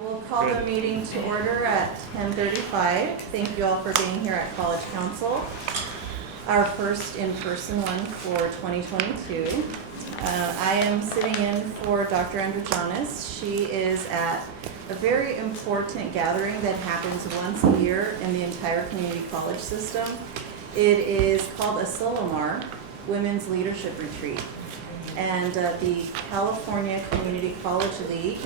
We'll call the meeting to order at 10:35. Thank you all for being here at College Council, our first in-person one for 2022. I am sitting in for Dr. Androgenis. She is at a very important gathering that happens once a year in the entire community college system. It is called a Solomar, Women's Leadership Retreat. And the California Community College League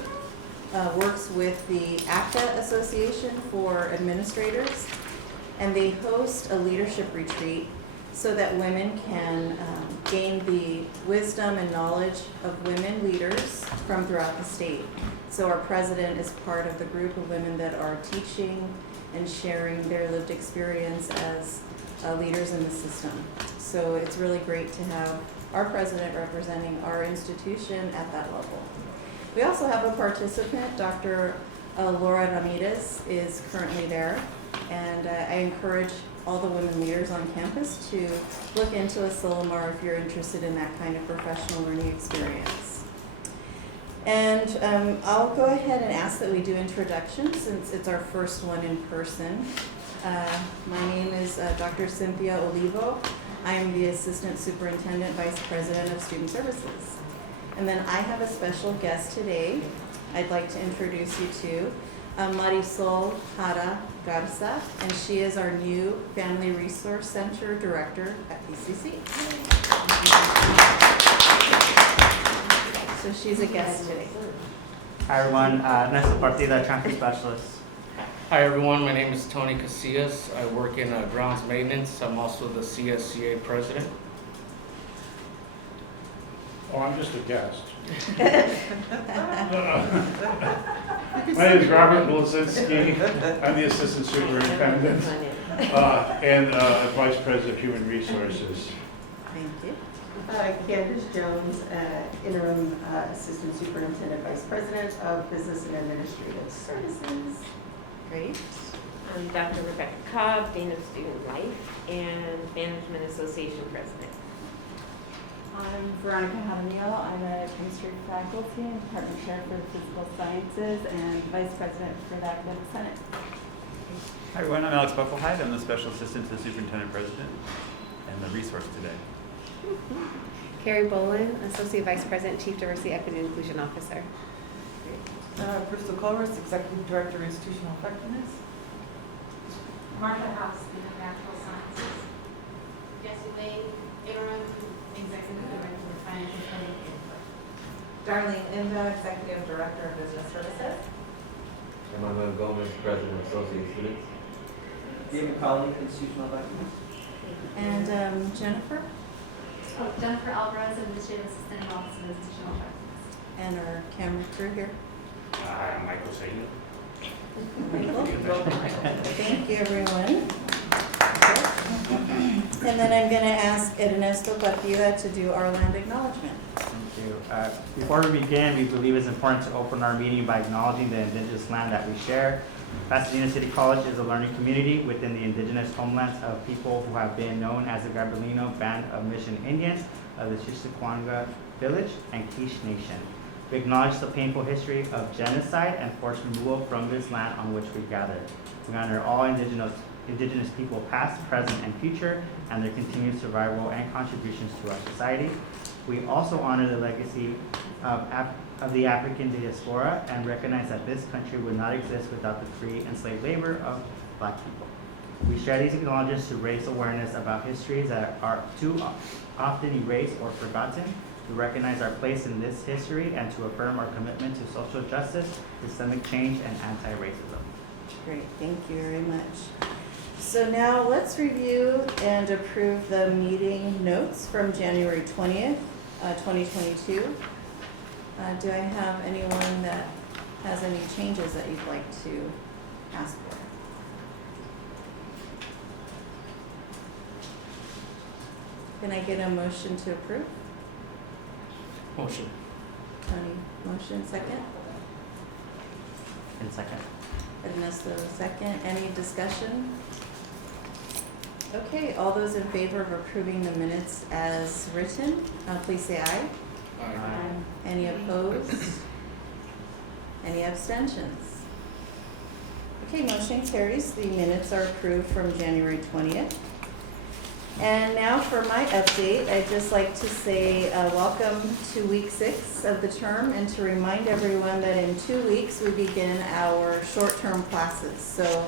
works with the ACTA Association for Administrators, and they host a leadership retreat so that women can gain the wisdom and knowledge of women leaders from throughout the state. So our president is part of the group of women that are teaching and sharing their lived experience as leaders in the system. So it's really great to have our president representing our institution at that level. We also have a participant, Dr. Laura Ramirez is currently there, and I encourage all the women leaders on campus to look into a Solomar if you're interested in that kind of professional learning experience. And I'll go ahead and ask that we do introductions since it's our first one in person. My name is Dr. Cynthia Olivo. I am the Assistant Superintendent Vice President of Student Services. And then I have a special guest today I'd like to introduce you to, Marisol Jara Garza, and she is our new Family Resource Center Director at PCC. So she's a guest today. Hi everyone, Nessa Partida, Transfer Specialist. Hi everyone, my name is Tony Casillas. I work in grounds maintenance. I'm also the CSCA president. Oh, I'm just a guest. My name is Robert Blazinski. I'm the Assistant Superintendent and Vice President of Human Resources. Thank you. Candace Jones, Interim Assistant Superintendent Vice President of Business and Administrative Services. Great. I'm Dr. Rebecca Cobb, Dean of Student Life and Management Association President. I'm Veronica Jaramillo. I'm a chemistry faculty and department chair for physical sciences and vice president for the academic senate. Hi everyone, I'm Alex Buffleheide. I'm the special assistant to the superintendent president and the resource today. Carrie Bolin, associate vice president, chief diversity, equity, and inclusion officer. Crystal Culver's Executive Director, Institutional Effectiveness. Martha House, Dean of Natural Sciences. Jessie Wade, Interim Executive Director of Financial Planning and Input. Darlene Inda, Executive Director of Business Services. Emmanuel Gomez, President of Associate Students. David Colley, Institutional Effectiveness. And Jennifer. Jennifer Alvarez, Administrative Assistant and Office of Institutional Effectiveness. And our camera crew here. I'm Michael Sagan. Thank you, everyone. And then I'm going to ask Ernesto Partida to do our land acknowledgement. Thank you. Before we begin, we believe it's important to open our meeting by acknowledging the indigenous land that we share. Pasadena City College is a learning community within the indigenous homelands of people who have been known as the Gabrielino Band of Mission Indians of the Chichiquanga Village and Quiche Nation. We acknowledge the painful history of genocide and forced removal from this land on which we gather. We honor all indigenous people past, present, and future, and their continued survival and contributions to our society. We also honor the legacy of the African diaspora and recognize that this country would not exist without the free and slave labor of Black people. We share these acknowledgements to raise awareness about histories that are too often erased or forgotten, to recognize our place in this history, and to affirm our commitment to social justice, systemic change, and anti-racism. Great, thank you very much. So now let's review and approve the meeting notes from January 20th, 2022. Do I have anyone that has any changes that you'd like to ask for? Can I get a motion to approve? Motion. Tony, motion, second? And second. Ernesto, second. Any discussion? Okay, all those in favor of approving the minutes as written, please say aye. Aye. Any opposed? Any abstentions? Okay, motion carries. The minutes are approved from January 20th. And now for my update, I'd just like to say welcome to week 6 of the term, and to remind everyone that in 2 weeks we begin our short-term classes. So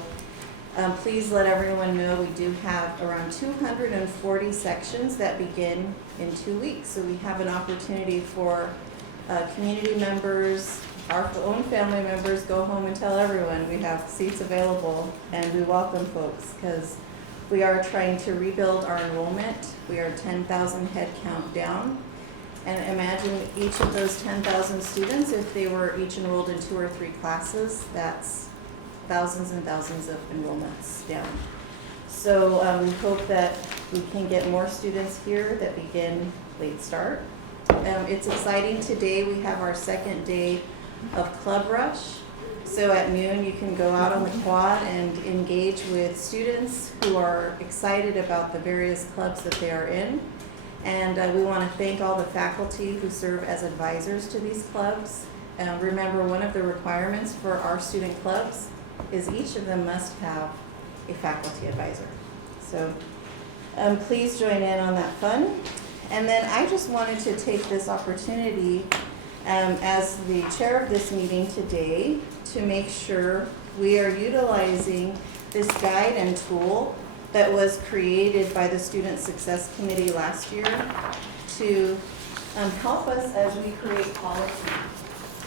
please let everyone know we do have around 240 sections that begin in 2 weeks. So we have an opportunity for community members, our own family members, go home and tell everyone we have seats available, and we welcome folks because we are trying to rebuild our enrollment. We are 10,000 head count down. And imagine each of those 10,000 students, if they were each enrolled in 2 or 3 classes, that's thousands and thousands of enrollments down. So we hope that we can get more students here that begin late start. It's exciting. Today we have our second day of Club Rush. So at noon you can go out on the quad and engage with students who are excited about the various clubs that they are in. And we want to thank all the faculty who serve as advisors to these clubs. Remember, one of the requirements for our student clubs is each of them must have a faculty advisor. So please join in on that fun. And then I just wanted to take this opportunity as the chair of this meeting today to make sure we are utilizing this guide and tool that was created by the Student Success Committee last year to help us as we create policy.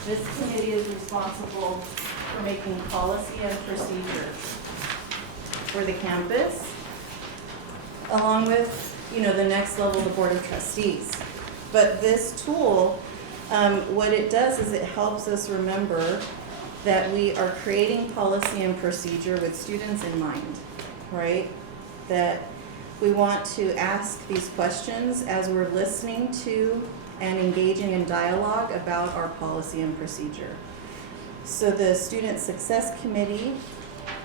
This committee is responsible for making policy and procedures for the campus, along with, the next level, the Board of Trustees. But this tool, what it does is it helps us remember that we are creating policy and procedure with students in mind, right? That we want to ask these questions as we're listening to and engaging in dialogue about our policy and procedure. So the Student Success Committee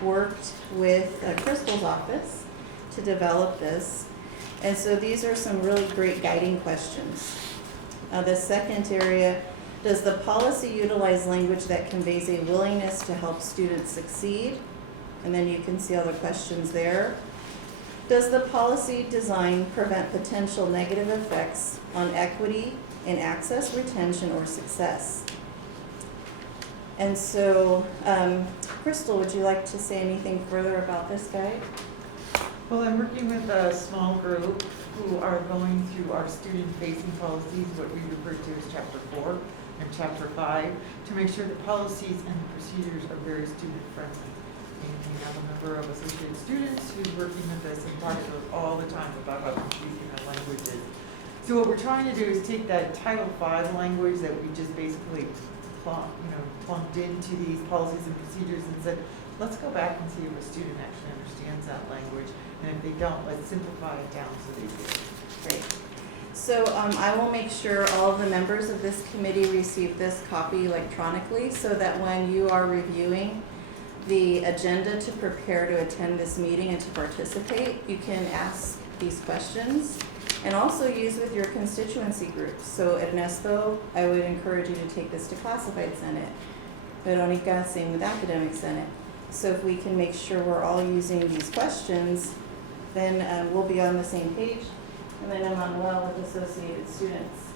worked with Crystal's office to develop this. And so these are some really great guiding questions. The second area, does the policy utilize language that conveys a willingness to help students succeed? And then you can see all the questions there. Does the policy design prevent potential negative effects on equity in access, retention, or success? And so, Crystal, would you like to say anything further about this guide? Well, I'm working with a small group who are going through our student-facing policies, what we refer to as Chapter 4 and Chapter 5, to make sure the policies and the procedures are very student-friendly. And we have a member of Associated Students who's working with us and talks to us all the time about how confusing our language is. So what we're trying to do is take that Title V language that we just basically plunked into these policies and procedures and said, let's go back and see if a student actually understands that language. And if they don't, let's simplify it down so they do. Great. So I will make sure all of the members of this committee receive this copy electronically so that when you are reviewing the agenda to prepare to attend this meeting and to participate, you can ask these questions and also use with your constituency groups. So at Ernesto, I would encourage you to take this to Classified Senate. Veronica, same with Academic Senate. So if we can make sure we're all using these questions, then we'll be on the same page. And then Emmanuel with Associated Students.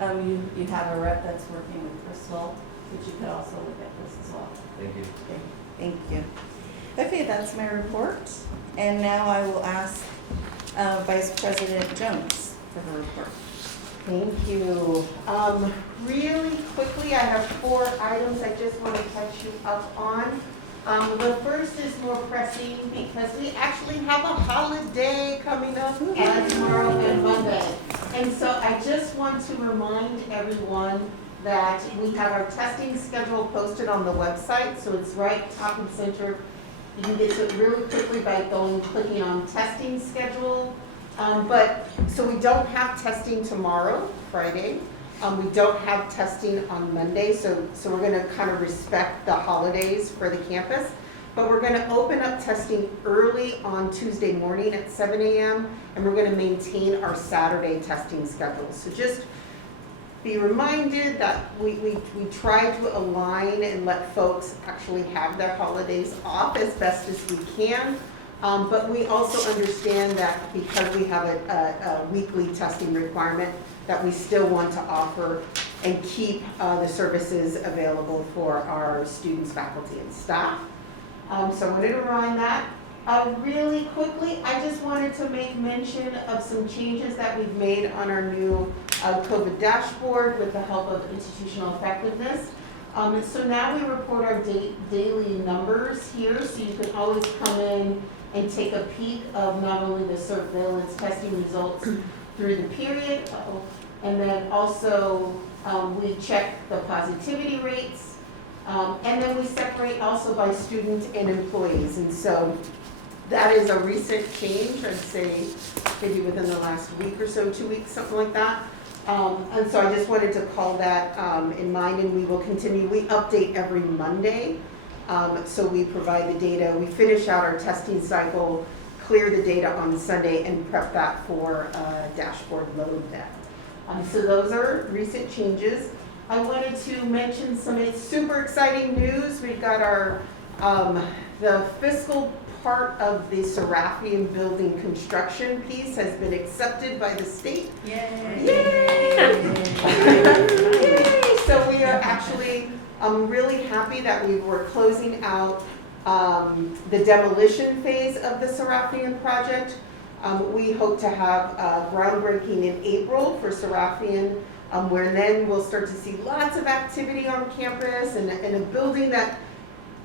You have a rep that's working with Crystal, but you could also look at this as well. Thank you. Okay, thank you. Okay, that's my report. And now I will ask Vice President Jones for her report. Thank you. Really quickly, I have 4 items I just want to catch you up on. The first is more pressing because we actually have a holiday coming up tomorrow and Monday. And so I just want to remind everyone that we have our testing schedule posted on the website. So it's right top and center. You can get to it really quickly by clicking on testing schedule. So we don't have testing tomorrow, Friday. We don't have testing on Monday, so we're going to kind of respect the holidays for the campus. But we're going to open up testing early on Tuesday morning at 7 a.m. and we're going to maintain our Saturday testing schedule. So just be reminded that we try to align and let folks actually have their holidays off as best as we can. But we also understand that because we have a weekly testing requirement, that we still want to offer and keep the services available for our students, faculty, and staff. So I wanted to remind that. Really quickly, I just wanted to make mention of some changes that we've made on our new COVID dashboard with the help of institutional effectiveness. So now we report our daily numbers here, so you can always come in and take a peek of not only the surveillance testing results through the period, and then also we check the positivity rates, and then we separate also by student and employees. And so that is a recent change, I'd say maybe within the last week or so, 2 weeks, something like that. And so I just wanted to call that in mind, and we will continue. We update every Monday, so we provide the data. We finish out our testing cycle, clear the data on Sunday, and prep that for dashboard load then. So those are recent changes. I wanted to mention some super exciting news. We've got our the fiscal part of the Serafian building construction piece has been accepted by the state. Yay! Yay! Yay! So we are actually really happy that we were closing out the demolition phase of the Serafian project. We hope to have groundbreaking in April for Serafian, where then we'll start to see lots of activity on campus and a building that,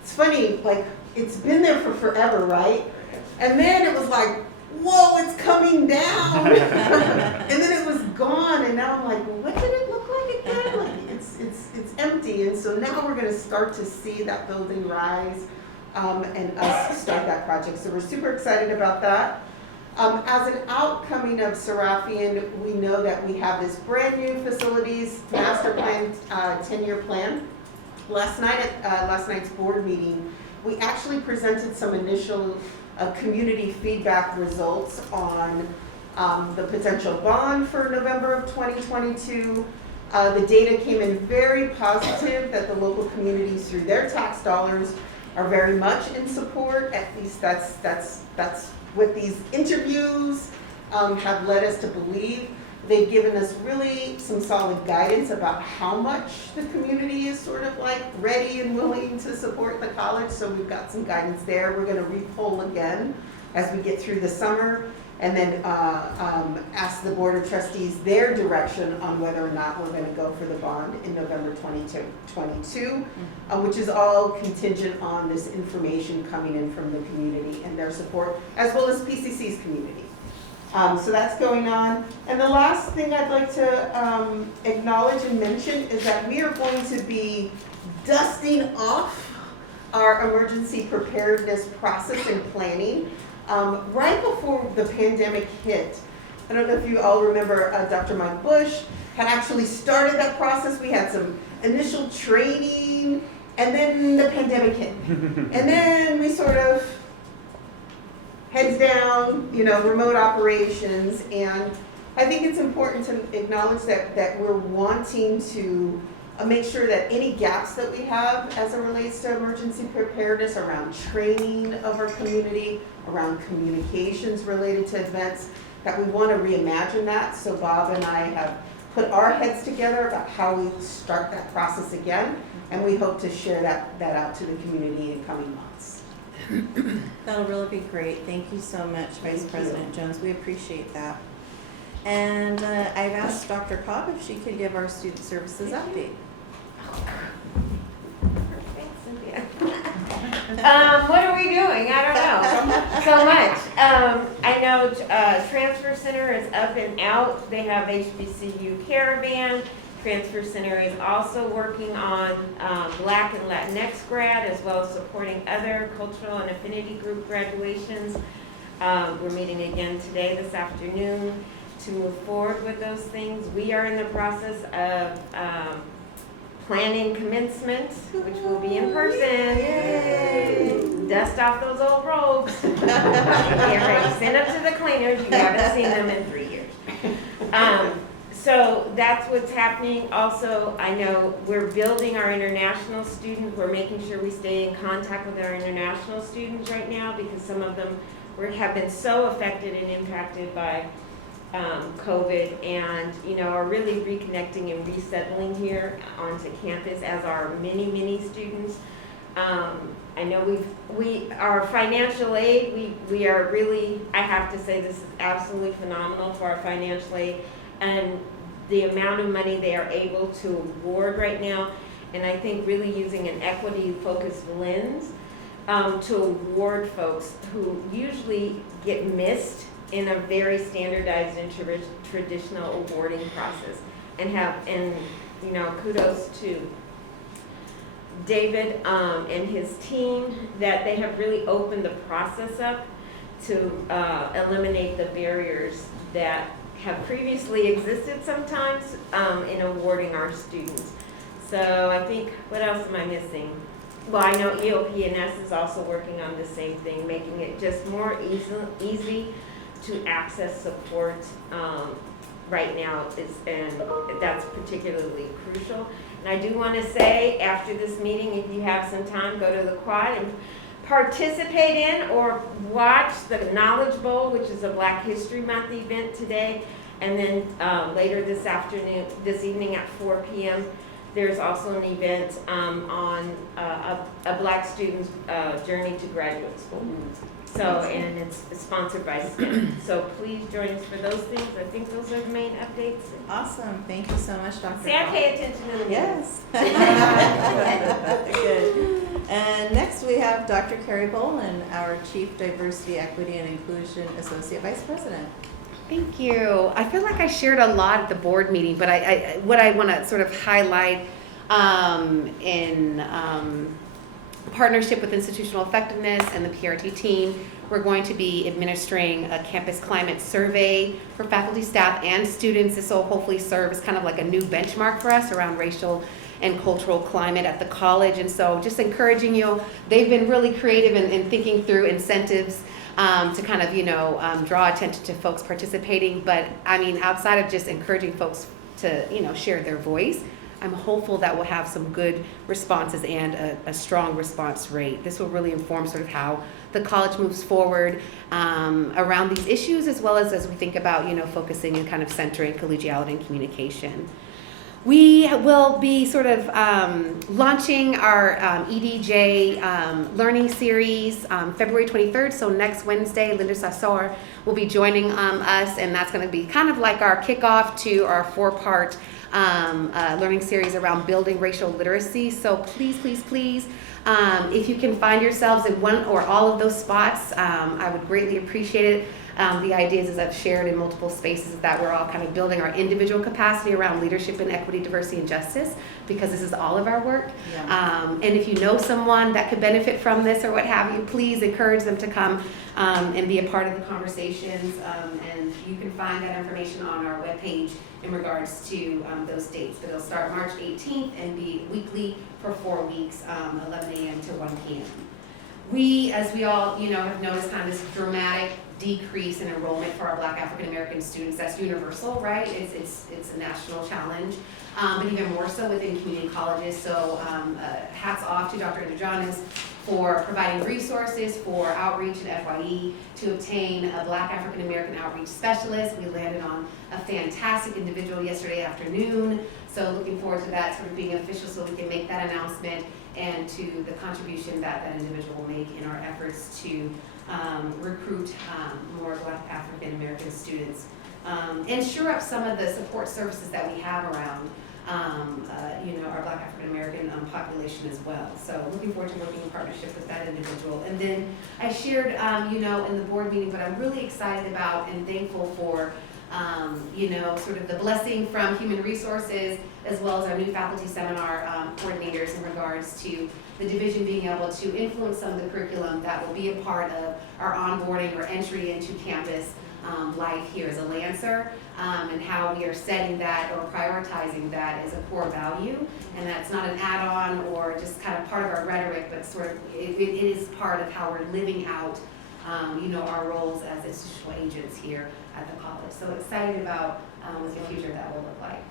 it's funny, like, it's been there for forever, right? And then it was like, whoa, it's coming down. And then it was gone, and now I'm like, well, what did it look like again? Like, it's empty. And so now we're gonna start to see that building rise and us start that project. So we're super excited about that. As an outcoming of Serafian, we know that we have this brand new facilities master plan, 10-year plan. Last night at last night's board meeting, we actually presented some initial community feedback results on the potential bond for November of 2022. The data came in very positive that the local communities, through their tax dollars, are very much in support. At least that's what these interviews have led us to believe. They've given us really some solid guidance about how much the community is sort of like ready and willing to support the college. So we've got some guidance there. We're going to re-poll again as we get through the summer, and then ask the Board of Trustees their direction on whether or not we're going to go for the bond in November 2022, which is all contingent on this information coming in from the community and their support, as well as PCC's community. So that's going on. And the last thing I'd like to acknowledge and mention is that we are going to be dusting off our emergency preparedness process and planning right before the pandemic hit. I don't know if you all remember Dr. Mike Bush had actually started that process. We had some initial training, and then the pandemic hit. And then we sort of heads down, remote operations, and I think it's important to acknowledge that we're wanting to make sure that any gaps that we have as it relates to emergency preparedness around training of our community, around communications related to events, that we want to reimagine that. So Bob and I have put our heads together about how we start that process again, and we hope to share that out to the community in coming months. That'll really be great. Thank you so much, Vice President Jones. We appreciate that. And I've asked Dr. Cobb if she could give our student services update. Thanks, Cynthia. What are we doing? I don't know. So much. I know Transfer Center is up and out. They have HBCU Caravan. Transfer Center is also working on Black and Latinx grad, as well as supporting other cultural and affinity group graduations. We're meeting again today, this afternoon, to move forward with those things. We are in the process of planning commencement, which will be in person. Yay! Dust off those old robes. Get ready. Send them to the cleaners. You haven't seen them in 3 years. So that's what's happening. Also, I know we're building our international students. We're making sure we stay in contact with our international students right now because some of them have been so affected and impacted by COVID and, are really reconnecting and resettling here onto campus as our many students. I know our financial aid, we are really, I have to say this is absolutely phenomenal for our financial aid and the amount of money they are able to award right now. And I think really using an equity-focused lens to award folks who usually get missed in a very standardized and traditional awarding process. And kudos to David and his team that they have really opened the process up to eliminate the barriers that have previously existed sometimes in awarding our students. So I think, what else am I missing? Well, I know EOP&S is also working on the same thing, making it just more easy to access support right now, and that's particularly crucial. And I do want to say, after this meeting, if you have some time, go to the quad and participate in or watch the Knowledge Bowl, which is a Black History Month event today. And then later this evening at 4 p.m., there's also an event on a Black student's journey to graduate school. So, and it's sponsored by STEM. So please join us for those things. I think those are the main updates. Awesome. Thank you so much, Dr. See, I pay attention to the meeting. Yes. Good. And next we have Dr. Carrie Boland, our Chief Diversity, Equity, and Inclusion Associate Vice President. Thank you. I feel like I shared a lot at the board meeting, but what I want to sort of highlight in partnership with Institutional Effectiveness and the PRT team, we're going to be administering a campus climate survey for faculty, staff, and students. This will hopefully serve as kind of like a new benchmark for us around racial and cultural climate at the college. And so just encouraging you, they've been really creative in thinking through incentives to kind of, draw attention to folks participating. But I mean, outside of just encouraging folks to, share their voice, I'm hopeful that we'll have some good responses and a strong response rate. This will really inform sort of how the college moves forward around these issues, as well as we think about, focusing and kind of centering collegiality and communication. We will be sort of launching our EDJ learning series February 23rd, so next Wednesday. Linda Sassor will be joining us, and that's going to be kind of like our kickoff to our 4-part learning series around building racial literacy. So please, if you can find yourselves in one or all of those spots, I would greatly appreciate it. The ideas, as I've shared in multiple spaces, is that we're all kind of building our individual capacity around leadership and equity, diversity, and justice, because this is all of our work. Yeah. And if you know someone that could benefit from this or what have you, please encourage them to come and be a part of the conversations. And you can find that information on our webpage in regards to those dates. But it'll start March 18th and be weekly for 4 weeks, 11 a.m. to 1 p.m. We, as we all, have noticed kind of this dramatic decrease in enrollment for our Black African American students. That's universal, right? It's a national challenge, but even more so within community colleges. So hats off to Dr. Indrajanis for providing resources for outreach and FYE to obtain a Black African American outreach specialist. We landed on a fantastic individual yesterday afternoon. So looking forward to that sort of being official so we can make that announcement and to the contribution that that individual will make in our efforts to recruit more Black African American students and shore up some of the support services that we have around our Black African American population as well. So looking forward to working in partnership with that individual. And then I shared, in the board meeting, but I'm really excited about and thankful for sort of the blessing from Human Resources, as well as our new faculty seminar coordinators in regards to the division being able to influence some of the curriculum that will be a part of our onboarding or entry into campus life here as a Lancer, and how we are setting that or prioritizing that as a core value. And that's not an add-on or just kind of part of our rhetoric, but sort of it is part of how we're living out our roles as institutional agents here at the college. So excited about what the future of that will look like.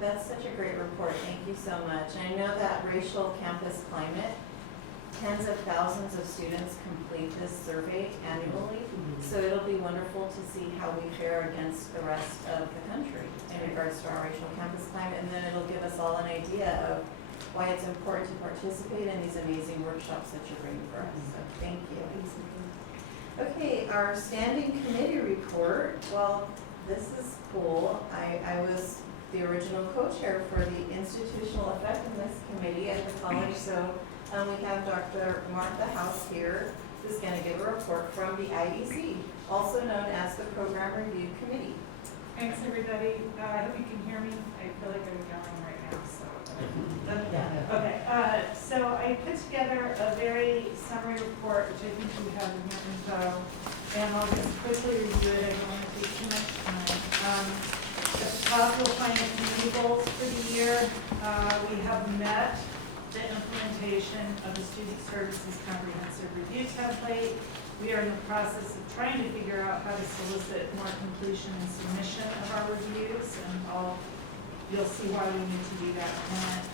That's such a great report. Thank you so much. And I know that racial campus climate, tens of thousands of students complete this survey annually. So it'll be wonderful to see how we fare against the rest of the country in regards to our racial campus climate. And then it'll give us all an idea of why it's important to participate in these amazing workshops that you're bringing for us. So thank you. Okay, our standing committee report. Well, this is cool. I was the original co-chair for the Institutional Effectiveness Committee at the college. So we have Dr. Martha House here, who's going to give a report from the IEC, also known as the Program Review Committee. Thanks, everybody. I hope you can hear me. I feel like I'm yelling right now, so. Okay, so I put together a very summary report, which I think you have in your info, and I'll just quickly review it. I don't want to take too much time. At the top, you'll find the community goals for the year. We have met the implementation of the Student Services Comprehensive Review Template. We are in the process of trying to figure out how to solicit more completion and submission of our reviews, and you'll see why we need to do that in a minute.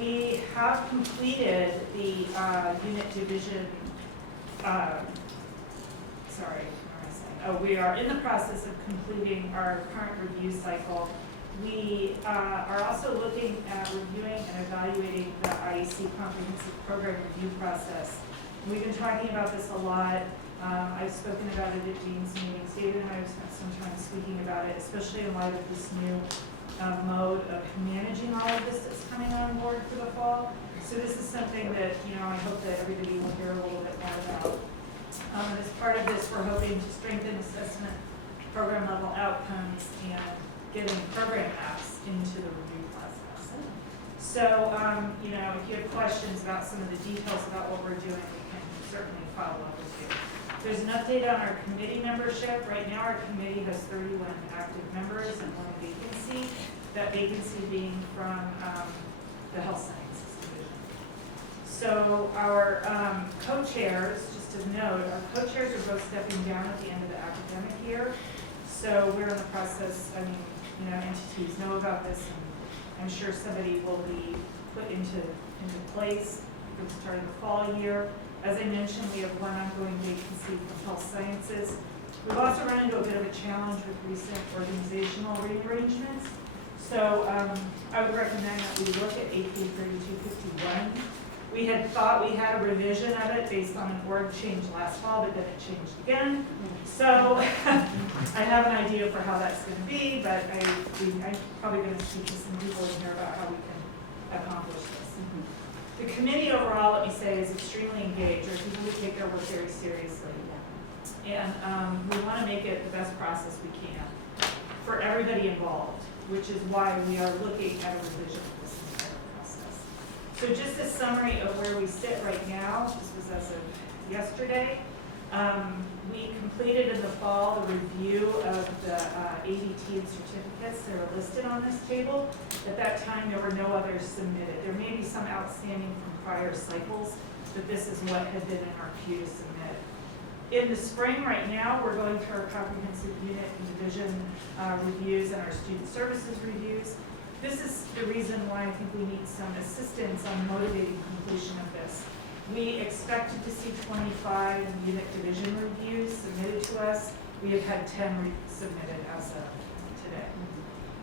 We have completed the unit division, we are in the process of completing our current review cycle. We are also looking at reviewing and evaluating the IEC comprehensive program review process. We've been talking about this a lot. I've spoken about it at Dean's meetings. David and I have spent some time speaking about it, especially in light of this new mode of managing all of this that's coming on board for the fall. So this is something that, I hope that everybody will hear a little bit more about. As part of this, we're hoping to strengthen assessment program level outcomes and getting program apps into the review process. So, if you have questions about some of the details about what we're doing, we can certainly follow up with you. There's an update on our committee membership. Right now, our committee has 31 active members and 1 vacancy. That vacancy being from the Health Sciences Division. So our co-chairs, just to note, our co-chairs are both stepping down at the end of the academic year. So we're in the process, entities know about this, and I'm sure somebody will be put into place for the start of the fall year. As I mentioned, we have 1 ongoing vacancy from Health Sciences. We've also run into a bit of a challenge with recent organizational rearrangements. So I would recommend that we look at AP 3251. We had thought we had a revision of it based on an org change last fall, but then it changed again. So I have an idea for how that's going to be, but I'm probably going to speak to some people in here about how we can accomplish this. The committee overall, let me say, is extremely engaged. There are people who take their work very seriously. And we want to make it the best process we can for everybody involved, which is why we are looking at a revision of this entire process. So just a summary of where we sit right now. This was as of yesterday. We completed in the fall the review of the ADT and certificates that are listed on this table. At that time, there were no others submitted. There may be some outstanding from prior cycles, but this is what had been in our queue to submit. In the spring, right now, we're going through our comprehensive unit and division reviews and our student services reviews. This is the reason why I think we need some assistance on motivating completion of this. We expected to see 25 unit division reviews submitted to us. We have had 10 submitted as of today.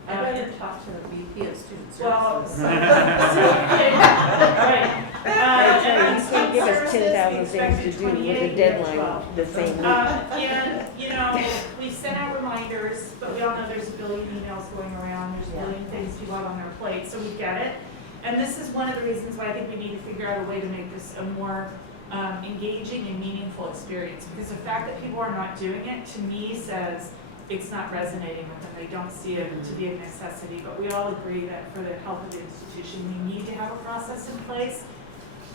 I'd rather talk to the VP of Student Services. Well, right. You can't give us 10,000 things to do with a deadline the same week. And, we sent out reminders, but we all know there's a billion emails going around. There's a billion things people have on their plate, so we get it. And this is one of the reasons why I think we need to figure out a way to make this a more engaging and meaningful experience. Because the fact that people are not doing it, to me, says it's not resonating with them. They don't see it to be a necessity. But we all agree that for the health of the institution, we need to have a process in place.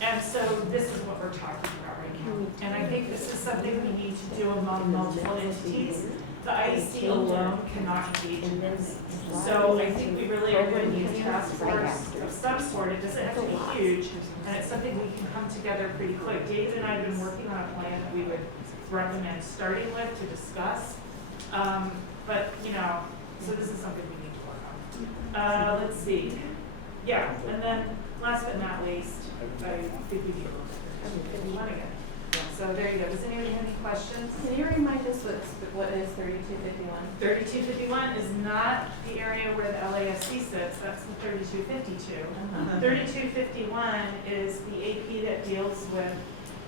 And so this is what we're talking about right now. And I think this is something we need to do among multiple entities. The IEC alone cannot engage in this. So I think we really are going to need a task force of some sort. It doesn't have to be huge, and it's something we can come together pretty quick. David and I have been working on a plan that we would recommend starting with to discuss. But, you know, so this is something we need to work on. Let's see. Yeah, and then last but not least, I think we need a little bit of 51 again. So there you go. Does anybody have any questions? Can you remind us what is 3251? 3251 is not the area where the LASC sits. That's the 3252. 3251 is the AP that deals with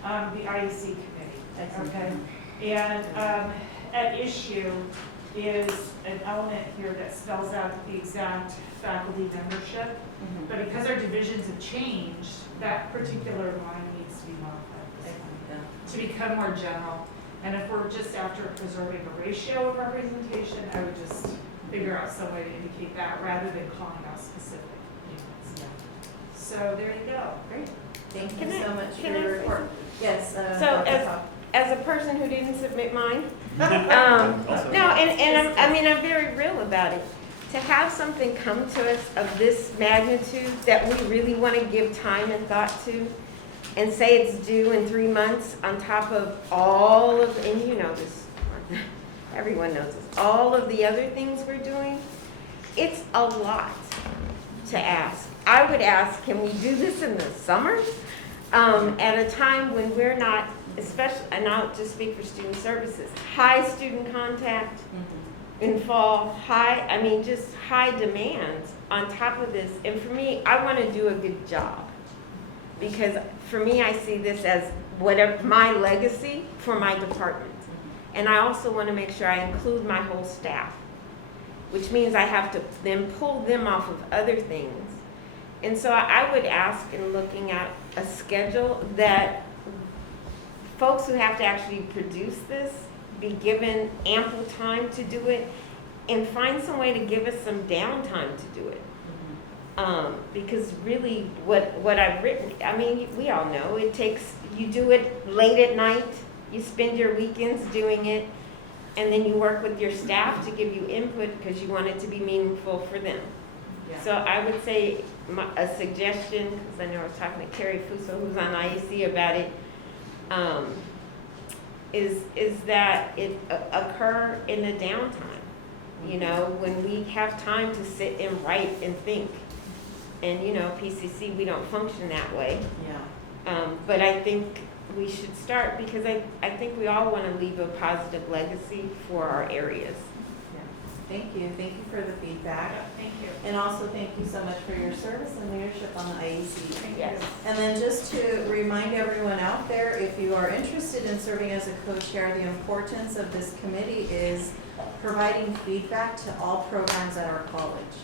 the IEC committee. Okay. And at issue is an element here that spells out the exact faculty membership. But because our divisions have changed, that particular line needs to be modified this time to become more general. And if we're just after preserving a ratio of representation, I would just figure out some way to indicate that rather than calling out specific units. So there you go. Great. Thank you Can I- so much for can I your say report. Yes. So Dr. Pop. as a person who didn't submit mine, no, and I'm very real about it. To have something come to us of this magnitude that we really want to give time and thought to, and say it's due in 3 months on top of all of, and you know this, everyone knows this, all of the other things we're doing, it's a lot to ask. I would ask, can we do this in the summer? At a time when we're not, especially, and I'll just speak for student services, high student contact in fall, just high demands on top of this. And for me, I want to do a good job. Because for me, I see this as whatever my legacy for my department. And I also want to make sure I include my whole staff, which means I have to then pull them off of other things. And so I would ask, in looking at a schedule, that folks who have to actually produce this be given ample time to do it, and find some way to give us some downtime to do it. Because really what I've written, we all know it takes, you do it late at night, you spend your weekends doing it, and then you work with your staff to give you input because you want it to be meaningful for them. Yeah. So I would say a suggestion, because I know I was talking to Carrie Fuso, who's on IEC, about it, is that it occur in the downtime, you know, when we have time to sit and write and think. And, you know, PCC, we don't function that way. Yeah. But I think we should start, because I think we all want to leave a positive legacy for our areas. Thank you. Thank you for the feedback. Thank you. And also thank you so much for your service and leadership on the IEC. Yes. And then just to remind everyone out there, if you are interested in serving as a co-chair, the importance of this committee is providing feedback to all programs at our college,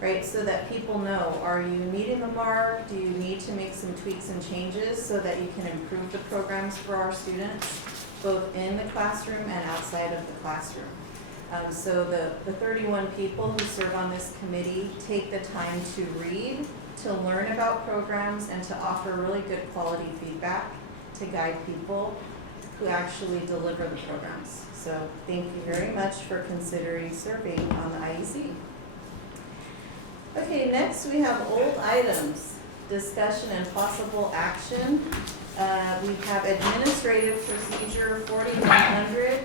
right? So that people know, are you meeting the mark? Do you need to make some tweaks and changes so that you can improve the programs for our students, both in the classroom and outside of the classroom? So the 31 people who serve on this committee take the time to read, to learn about programs, and to offer really good quality feedback to guide people who actually deliver the programs. So thank you very much for considering serving on the IEC. Okay, next we have old items, discussion and possible action. We have administrative procedure 4100.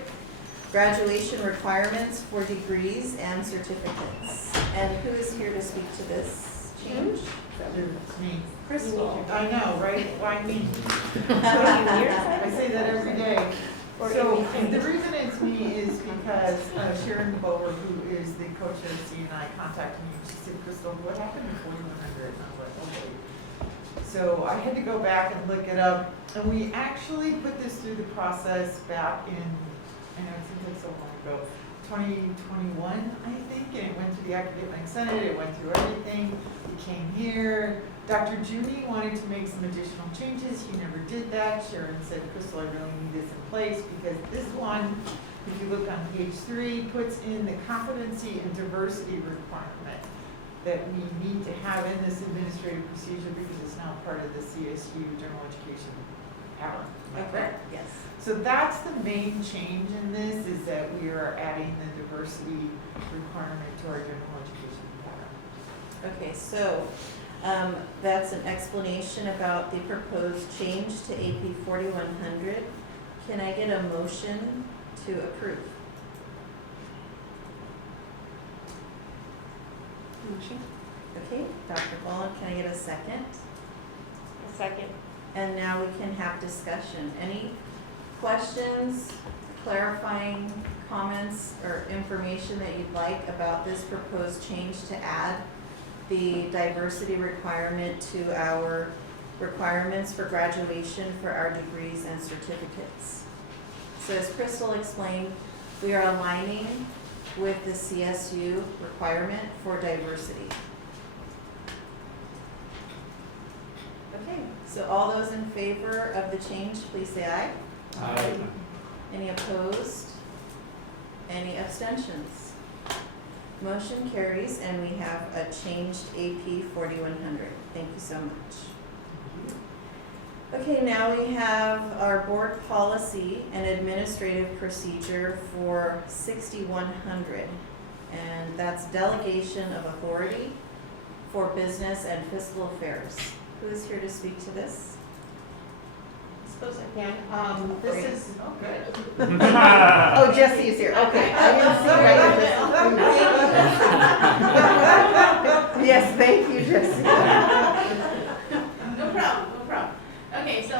Graduation requirements for degrees and certificates. And who is here to speak to this change? It's me. Crystal. I know, right? Why me? I say that every day. So the reason it's me is because Sharon Bower, who is the co-chair of CNI, contacted me. She said, Crystal, what happened in 4100? And I was like, okay. So I had to go back and look it up. And we actually put this through the process back in, I know it seems like so long ago, 2021, I think, and it went to the Academic Senate, it went through everything, it came here. Dr. Junie wanted to make some additional changes, he never did that. Sharon said, Crystal, I really need this in place, because this one, if you look on page 3, puts in the competency and diversity requirement that we need to have in this administrative procedure, because it's now part of the CSU general education pattern. Okay, yes. So that's the main change in this, is that we are adding the diversity requirement to our general education pattern. Okay, so that's an explanation about the proposed change to AP 4100. Can I get a motion to approve? Motion? Okay, Dr. Boland, can I get a second? A second. And now we can have discussion. Any questions, clarifying comments, or information that you'd like about this proposed change to add the diversity requirement to our requirements for graduation for our degrees and certificates? So as Crystal explained, we are aligning with the CSU requirement for diversity. Okay, so all those in favor of the change, please say aye. Aye. Any opposed? Any abstentions? Motion carries, and we have a changed AP 4100. Thank you so much. Okay, now we have our board policy and administrative procedure for 6100. And that's delegation of authority for business and fiscal affairs. Who is here to speak to this? I suppose I can. This is, Oh, good. oh, Jesse is here, okay. I didn't see right. Yes, thank you, Jesse. No problem, no problem. Okay, so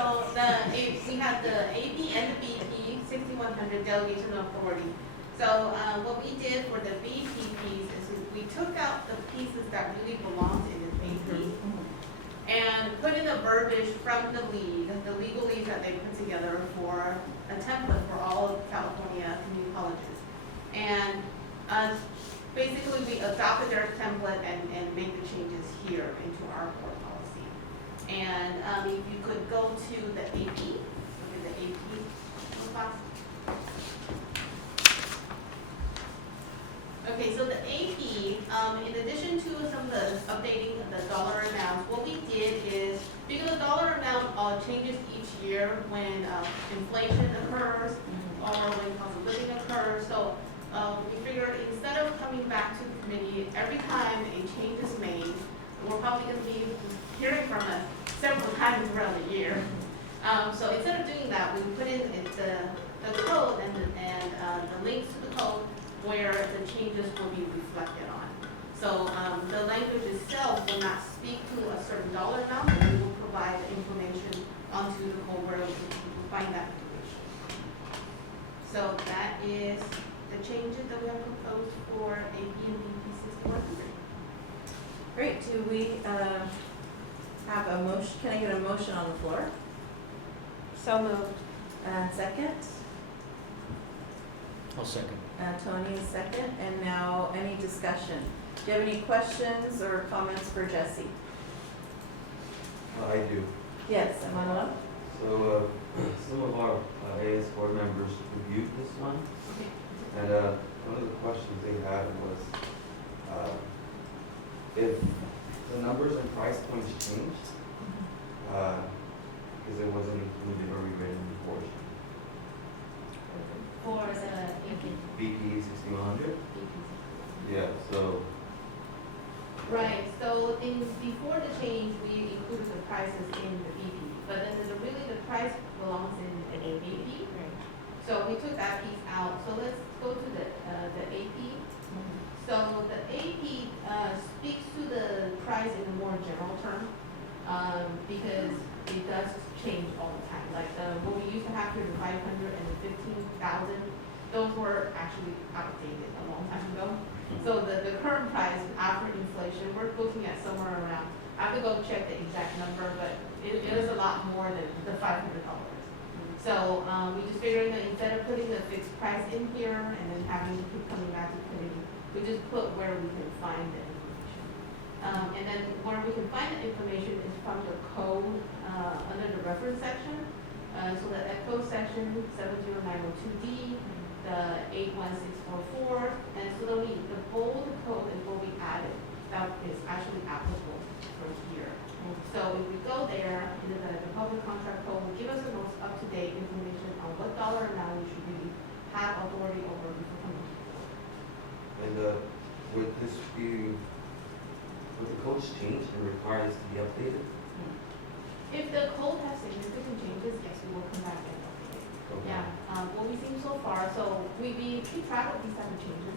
we have the AP and the BP 6100 delegation of authority. So what we did for the BP piece is we took out the pieces that really belonged in the AP and put in a verbiage from the legal leads that they put together for a template for all of California community colleges. And basically we adopted their template and made the changes here into our board policy. And if you could go to the AP, look at the AP class. Okay, so the AP, in addition to some of the updating the dollar amounts, what we did is, because the dollar amount changes each year when inflation occurs or when cost of living occurs, so we figured instead of coming back to the committee every time a change is made, we're probably going to be hearing from us several times throughout the year. So instead of doing that, we put in the code and the links to the code where the changes will be reflected on. So the language itself will not speak to a certain dollar amount, but we will provide information onto the code where we can find that information. So that is the changes that we have proposed for AP and BP 6100. Great, do we have a motion? Can I get a motion on the floor? So moved. And second? I'll second. Tony is second, and now any discussion? Do you have any questions or comments for Jesse? I do. Yes, Emmanuel? So, some of our AS board members reviewed this one, and one of the questions they had was if the numbers and price points changed, because it wasn't included or rewritten before. For the BP 6100? Yeah, so. Right, so before the change, we included the prices in the BP, but then really the price belongs in the AP. So we took that piece out. So let's go to the AP. So the AP speaks to the price in a more general term, because it does change all the time. Like what we used to have here, the 500 and the 15,000, those were actually outdated a long time ago. So the current price after inflation, we're looking at somewhere around, I have to go check the exact number, but it is a lot more than the $500. So we just figured that instead of putting the fixed price in here and then having to keep coming back to committee, we just put where we can find the information. And then where we can find the information is from the code under the reference section. So that code section 70902D, the 81644, and so the bold code is what we added that is actually applicable from here. So if we go there, the public contract code will give us the most up-to-date information on what dollar amount we should really have authority over before coming to the board. And would this be, would the codes change and require this to be updated? If the code has significant changes, yes, we will come back and update. Yeah, what we've seen so far, so we keep track of these type of changes.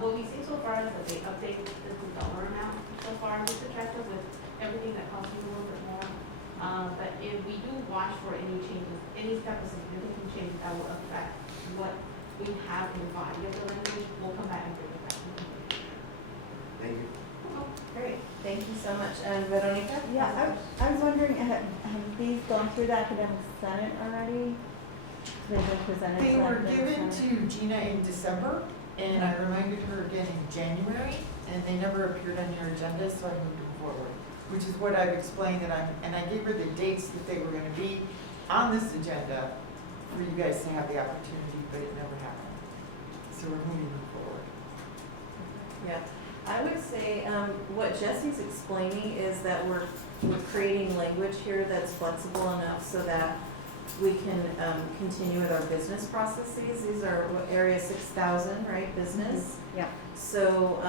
What we've seen so far is that they update the dollar amount so far, just attractive with everything that costs you a little bit more. But if we do watch for any changes, any type of significant change that will affect what we have in the body of the language, we'll come back and bring it back. Thank you. Great, thank you so much. And Veronica? Yeah, I was wondering, have these gone through the academic senate already? They've been presented They to the were academic given senate? to Gina in December, and I reminded her again in January, and they never appeared on your agenda, so I moved them forward. Which is what I've explained that and I gave her the dates that they were gonna be on this agenda for you guys to have the opportunity, but it never happened. So we're moving them forward. Yeah, I would say, what Jesse's explaining is that we're creating language here that's flexible enough so that we can, continue with our business processes. These are what, area 6,000, right, business? Yeah. So,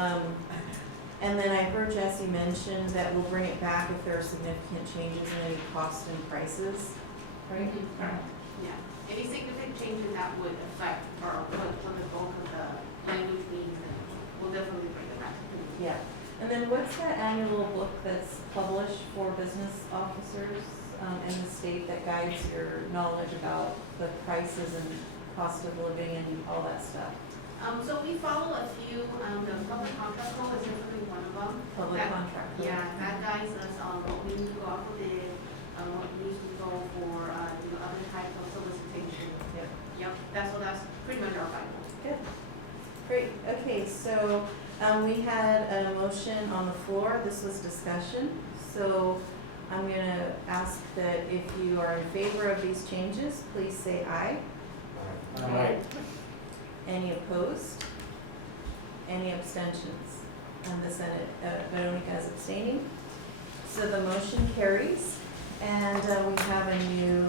and then I heard Jesse mention that we'll bring it back if there are significant changes in any cost and prices, right? Yeah, any significant changes that would affect or what the bulk of the language means, we'll definitely bring it back. Yeah, and then what's that annual book that's published for business officers in the state that guides your knowledge about the prices and cost of living and all that stuff? So we follow a few, the public contract law is definitely one of them. Public That- contract. Yeah, that guides us on what we need to go out for bid, what needs to go for, other types of solicitation. Yep. Yep, that's pretty much our Bible. Good. Great, okay, so we had a motion on the floor, this was discussion. So I'm gonna ask that if you are in favor of these changes, please say aye. Aye. Any opposed? Any abstentions? And the Senate, Veronica is abstaining. So the motion carries, and we have a new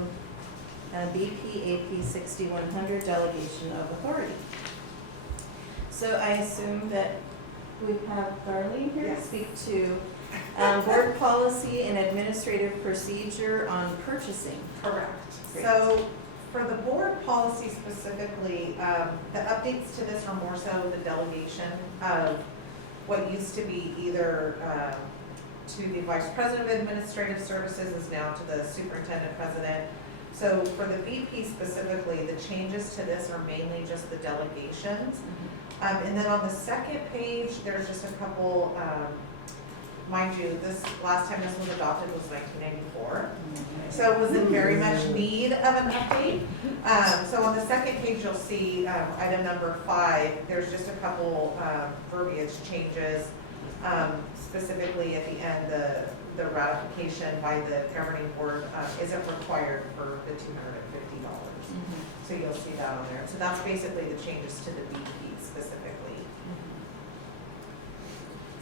BP AP 6100 delegation of authority. So I assume that we have Darlene here to Yes. speak to board policy and administrative procedure on purchasing. Correct. Great. So for the board policy specifically, the updates to this are more so the delegation of what used to be either to the vice president of administrative services is now to the superintendent president. So for the VP specifically, the changes to this are mainly just the delegations. And then on the second page, there's just a couple, mind you, this, last time this was adopted was 1994. So it was in very much need of an update. So on the second page, you'll see item number 5, there's just a couple verbiage changes. Specifically at the end, the ratification by the governing board isn't required for the $250. So you'll see that on there. So that's basically the changes to the BP specifically.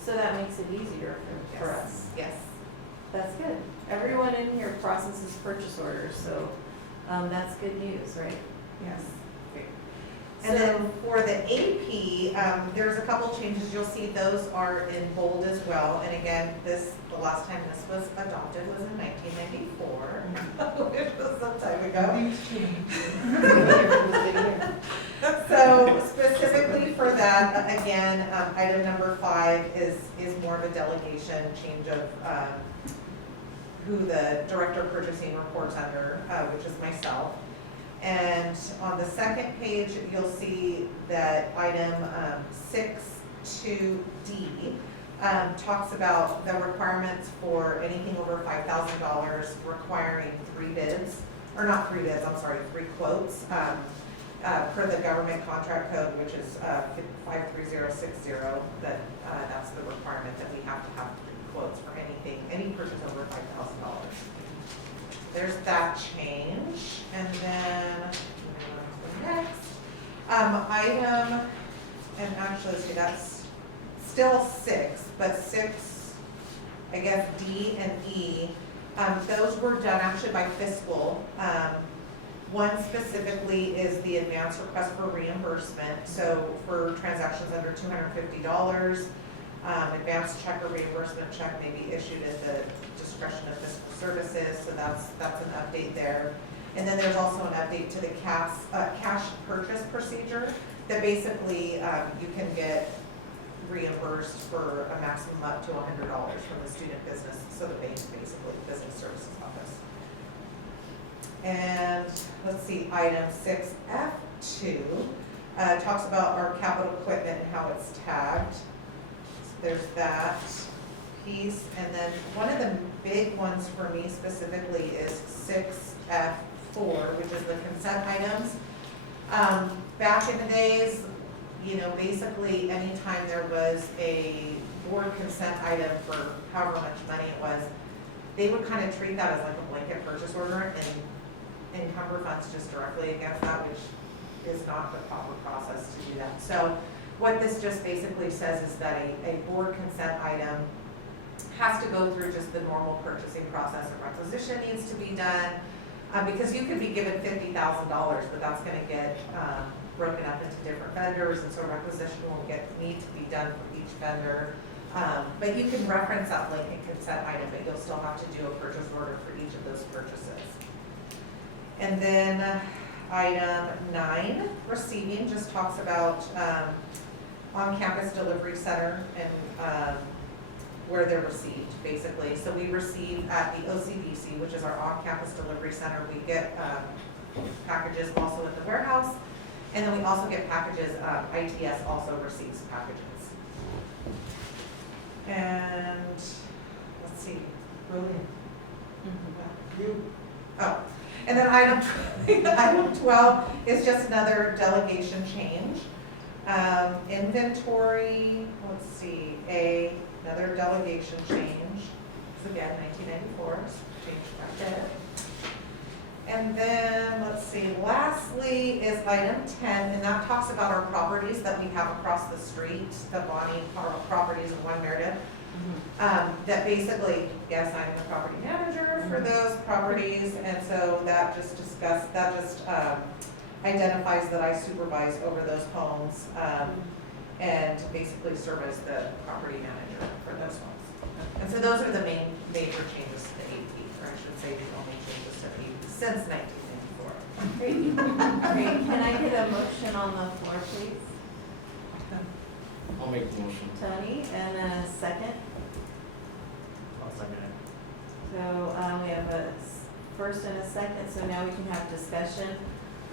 So that makes it easier for Yes. us. Yes. That's good. Everyone in here processes purchase orders, so that's good news, right? Yes. And then for the AP, there's a couple changes. You'll see those are in bold as well. And again, the last time this was adopted was in 1994, which was some time ago. So specifically for that, again, item number 5 is more of a delegation change of who the director of purchasing reports under, which is myself. And on the second page, you'll see that item 6.2D talks about the requirements for anything over $5,000 requiring 3 bids, or not 3 bids, I'm sorry, 3 quotes, per the government contract code, which is 53060, that's the requirement that we have to have 3 quotes for anything, any purchase over $5,000. There's that change, and then moving on to the next item, and actually, let's see, that's still 6, but 6, I guess D and E, those were done actually by fiscal. One specifically is the advance request for reimbursement, so for transactions under $250, advanced check or reimbursement check may be issued at the discretion of fiscal services, so that's an update there. And then there's also an update to the cash purchase procedure that basically you can get reimbursed for a maximum up to $100 from the student business, so the bank, basically, business services office. And let's see, item 6F2 talks about our capital equipment and how it's tagged. So there's that piece. And then one of the big ones for me specifically is 6F4, which is the consent items. Back in the days, you know, basically anytime there was a board consent item for however much money it was, they would kind of treat that as like a blanket purchase order and encumber funds just directly against that, which is not the proper process to do that. So what this just basically says is that a board consent item has to go through just the normal purchasing process. A requisition needs to be done, because you could be given $50,000, but that's going to get broken up into different vendors, and so requisition will need to be done for each vendor. But you can reference that like a consent item, but you'll still have to do a purchase order for each of those purchases. And then item 9, receiving, just talks about on-campus delivery center and where they're received, basically. So we receive at the OCDC, which is our on-campus delivery center. We get packages also at the warehouse, and then we also get packages, ITS also receives packages. And let's see, brilliant. Oh, and then item 12 is just another delegation change. Inventory, let's see, another delegation change. It's again 1994, change back there. And then, let's see, lastly is item 10, and that talks about our properties that we have across the street, the Bonnie properties and One Meredith. That basically, yes, I'm the property manager for those properties, and so that just identifies that I supervise over those homes, and basically serve as the property manager for those homes. And so those are the major changes to the AP, or I should say the only changes to the AP since 1994. Great, can I get a motion on the floor, please? I'll make the motion. Tony, and a second. I'll second it. So we have a first and a second, so now we can have discussion.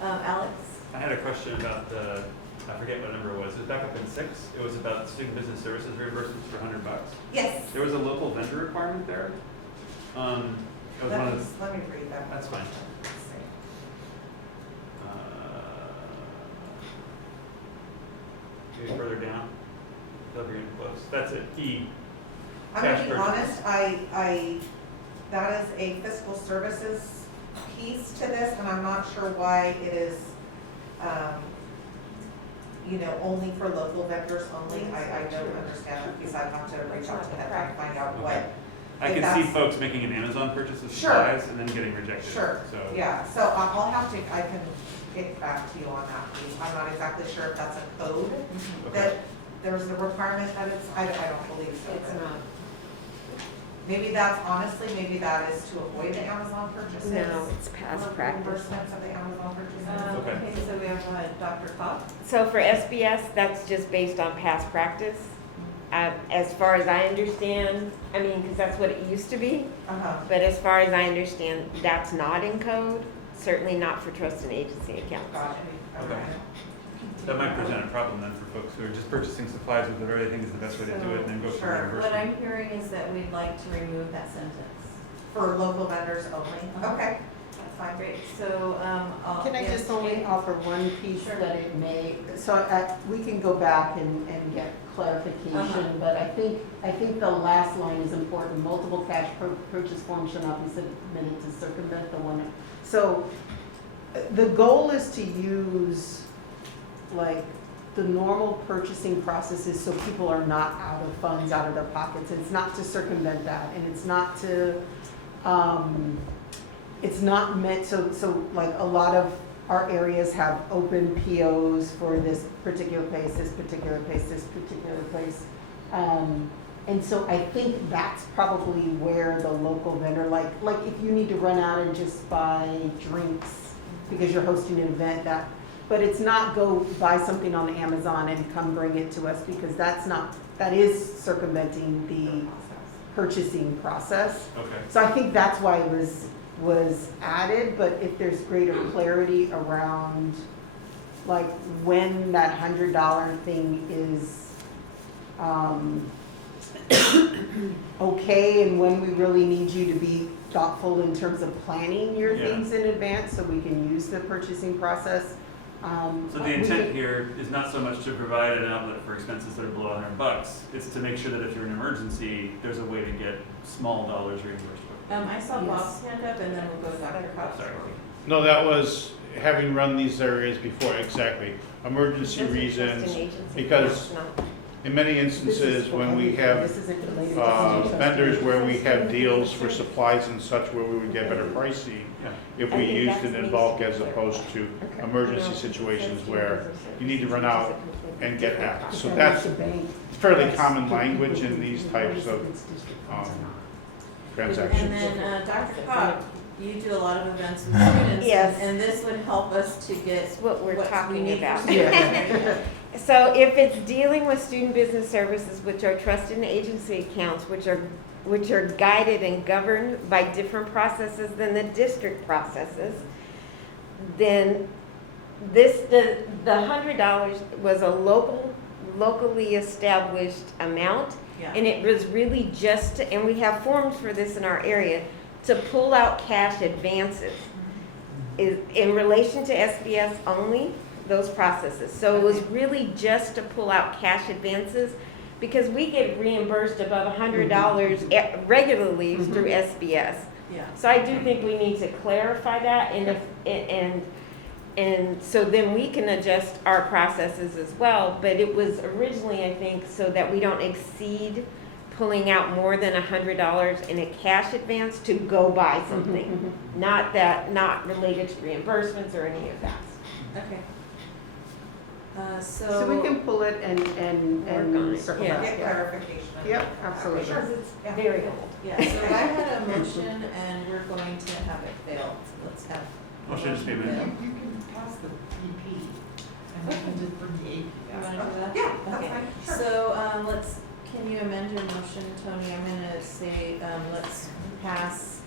Alex? I had a question about I forget what number it was. It was back up in 6. It was about student business services reimbursements for $100. Yes. There was a local vendor requirement there. It was one of Let me read that. That's fine. Let's see. Maybe further down. They'll be in close. That's it. E. I'm gonna Cash be purchase. honest, that is a fiscal services piece to this, and I'm not sure why it is, only for local vendors only. I don't understand that piece. I'd have to reach out to them and find out what. Okay. I if can see that's- folks making an Amazon purchase of Sure. supplies and then getting rejected. Sure, So yeah, so I'll have to, I can get back to you on that piece. I'm not exactly sure if that's a code, Okay. that there's a requirement that it's, I don't believe so. It's not. Maybe that is to avoid the Amazon purchases. No, it's past or practice. Reimbursements of the Amazon purchases. Okay. Okay, so we have Dr. Cobb. So for SBS, that's just based on past practice. As far as I understand, I mean, because that's what it used to be, but as far as I understand, that's not in code, certainly not for trust and agency accounts. Got it, okay. that might present a problem then for folks who are just purchasing supplies with whatever they think is the best way to do it and then go for Sure. reimbursement. What I'm hearing is that we'd like to remove that sentence. For local vendors only? Okay, that's fine. Great, so, Can I yes, just only Kate? offer one piece Sure. that it may, so we can go back and get clarification, but I think the last line is important. Multiple cash purchase forms shall not be submitted to circumvent the one. So the goal is to use like the normal purchasing processes so people are not out of funds, out of their pockets. It's not to circumvent that, and it's not to, it's not meant, so like a lot of our areas have open POs for this particular place, this particular place, this particular place. And so I think that's probably where the local vendor, like if you need to run out and just buy drinks because you're hosting an event, but it's not go buy something on Amazon and come bring it to us, because that is circumventing the purchasing process. Okay. So I think that's why it was added, but if there's greater clarity around like when that $100 thing is okay, and when we really need you to be thoughtful in terms of planning your Yeah. things in advance so we can use the purchasing process. So the intent here is not so much to provide an outlet for expenses that are below $100. It's to make sure that if you're in an emergency, there's a way to get small dollars reimbursed. I saw Bob's hand up, and then we'll go to Dr. Cox. Sorry. No, that was having run these areas before, exactly. Emergency This is just reasons, an agency, because it's not- in many instances, when we have vendors where we have deals for supplies and such where we would get better pricing if we used it in bulk as opposed to emergency situations where you need to run out and get out. So that's fairly common language in these types of transactions. And then, Dr. Cox, you do a lot of events with students. Yes. And this would help us to get That's what we're we talking need for about. students. So if it's dealing with student business services, which are trust and agency accounts, which are guided and governed by different processes than the district processes, then the $100 was a locally established amount. Yeah. And it was really just, and we have forms for this in our area, to pull out cash advances is in relation to SBS only, those processes. So it was really just to pull out cash advances, because we get reimbursed above $100 regularly through SBS. Yeah. So I do think we need to clarify that, and so then we can adjust our processes as well. But it was originally, I think, so that we don't exceed pulling out more than $100 in a cash advance to go buy something. Not related to reimbursements or any of that. Okay. So we can pull it and Work on it. circle Yeah. back. Get clarification. Yep, absolutely. Because it's very old. Yeah, so I had a motion, and we're going to have it fail. Let's have. Motion to fail. amend. You can pass the EP, and we can just bring the AP You back. wanna do that? Yeah, that's Okay. fine, sure. So, can you amend your motion, Tony? I'm gonna say, let's pass,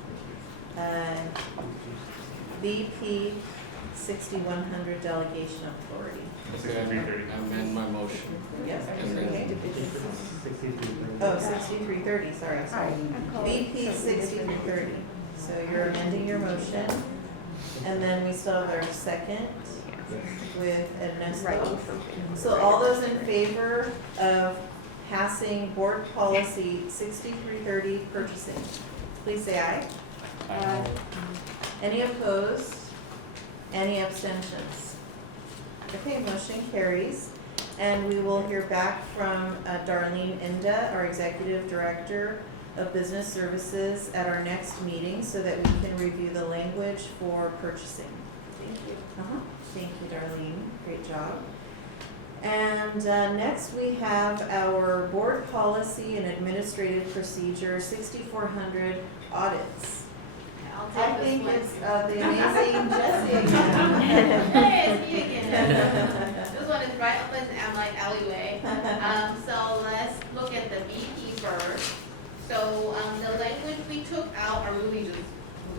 BP 6100 delegation authority. Okay, I amend my motion. Yes, And then- okay. Oh, 6330, sorry. BP 6330. So you're amending your motion, and then we still have our second with Ernesto. So all those in favor of passing board policy 6330 purchasing, please say aye. Aye. Any opposed? Any abstentions? Okay, motion carries. And we will hear back from Darlene Inda, our Executive Director of Business Services, at our next meeting so that we can review the language for purchasing. Thank you. Thank you, Darlene. Great job. And next we have our Board Policy and Administrative Procedure 6400 Audits. I think it's the amazing Jessie again. Hey, it's me again. This one is right up in like alleyway. So let's look at the BP first. So the language we took out are really just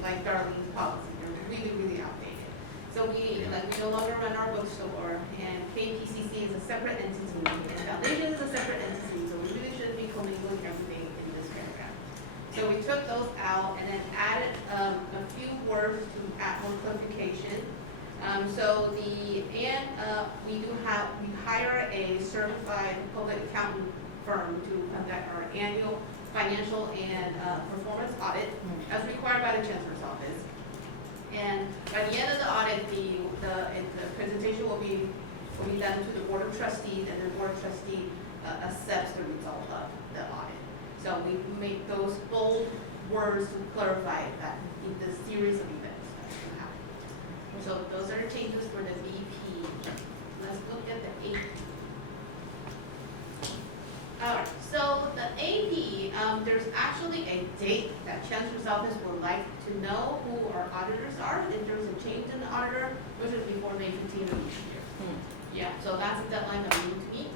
like Darlene's policy. They're really, really outdated. So we no longer run our bookstore, and KPCC is a separate entity, and Foundation is a separate entity. So we really shouldn't be commingling everything in this paragraph. So we took those out and then added a few words to add more clarification. We hire a certified public accountant firm to conduct our annual financial and performance audit as required by the Chancellor's Office. And by the end of the audit, the presentation will be done to the Board of Trustees, and the Board of Trustees accepts the result of the audit. So we make those bold words to clarify that in the series of events that's going to happen. So those are changes for the BP. Let's look at the AP. Alright, so the AP, there's actually a date that Chancellor's Office would like to know who our auditors are. If there's a change in the auditor, which is before May 15th of each year. Yeah, so that's a deadline that we need to meet.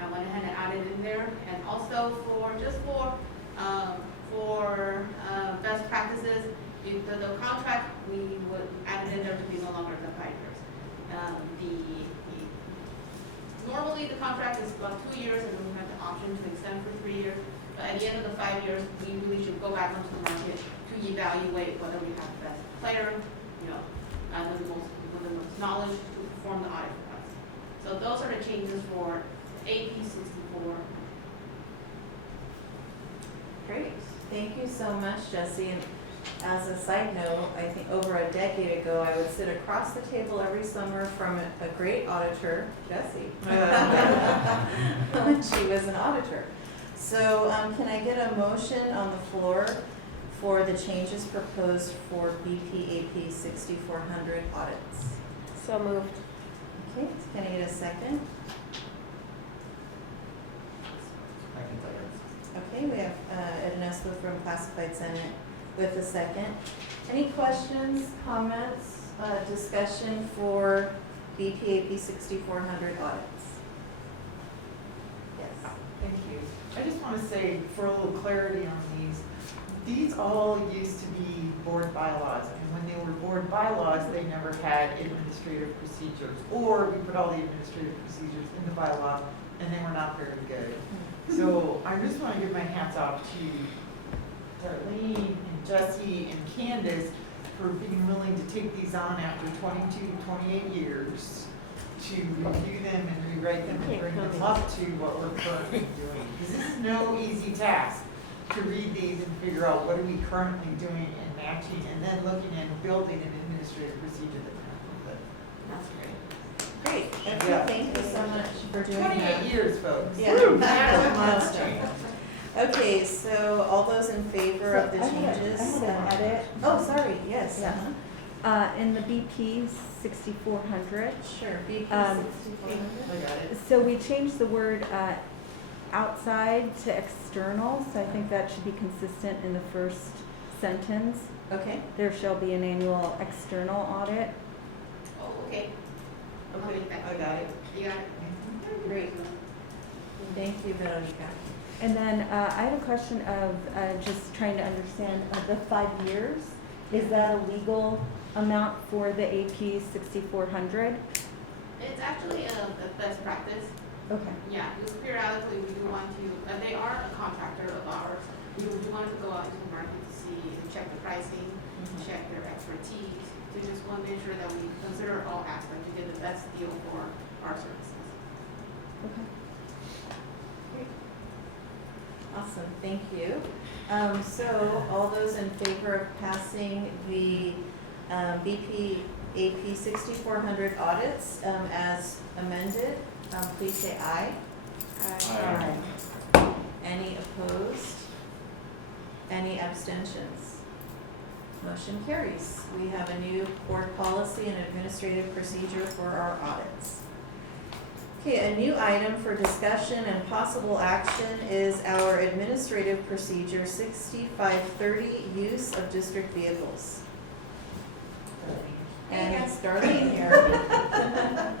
I went ahead and added in there, and also for best practices, the contract, we would add it in there to be no longer than 5 years. Normally, the contract is about 2 years, and then we have the option to extend for 3 years. But at the end of the 5 years, we really should go back onto the market to evaluate whether we have the best player, with the most knowledge to perform the audit for us. So those are the changes for AP 64. Great, thank you so much, Jesse. And as a side note, I think over a decade ago, I would sit across the table every summer from a great auditor, Jesse, when she was an auditor. So can I get a motion on the floor for the changes proposed for BPAP 6400 audits? So moved. Okay, can I get a second? I can tell you. Okay, we have Ernesto from Classified Senate with a second. Any questions, comments, discussion for BPAP 6400 audits? Yes. Thank you. I just want to say, for a little clarity on these all used to be board bylaws. And when they were board bylaws, they never had administrative procedures. Or we put all the administrative procedures in the bylaw, and they were not very good. So I just want to give my hats off to Darlene and Jesse and Candace for being willing to take these on after 22, 28 years to review them and rewrite them and bring them up to what we're currently doing. Because this is no easy task to read these and figure out what are we currently doing and matching, and then looking and building an administrative procedure that comes with it. That's great. Great. Okay, Yeah. thank you so much for doing that. 28 years, folks. Yeah. Woo, That's a that's milestone. Okay, so all those in favor of the changes? I have an edit. Oh, sorry, yes. Yeah. uh-huh. In the BP 6400. Sure, BP 6400. I got it. So we changed the word outside to external, so I think that should be consistent in the first sentence. Okay. There shall be an annual external audit. Oh, okay. Okay, I got it. You got it? Great. Thank you, Veronica. And then I had a question of just trying to understand the 5 years. Is that a legal amount for the AP 6400? It's actually the best practice. Okay. Yeah, because periodically we do want to, they are a contractor of ours. We want to go out into the market to see, to check the pricing, check their expertise. We just want to make sure that we consider all aspects to get the best deal for our services. Okay. Great. Awesome, thank you. So all those in favor of passing the BP AP 6400 audits as amended, please say aye. Aye. Any opposed? Any abstentions? Motion carries. We have a new board policy and administrative procedure for our audits. Okay, a new item for discussion and possible action is our administrative procedure 6530, use of district vehicles. And it's Darlene here.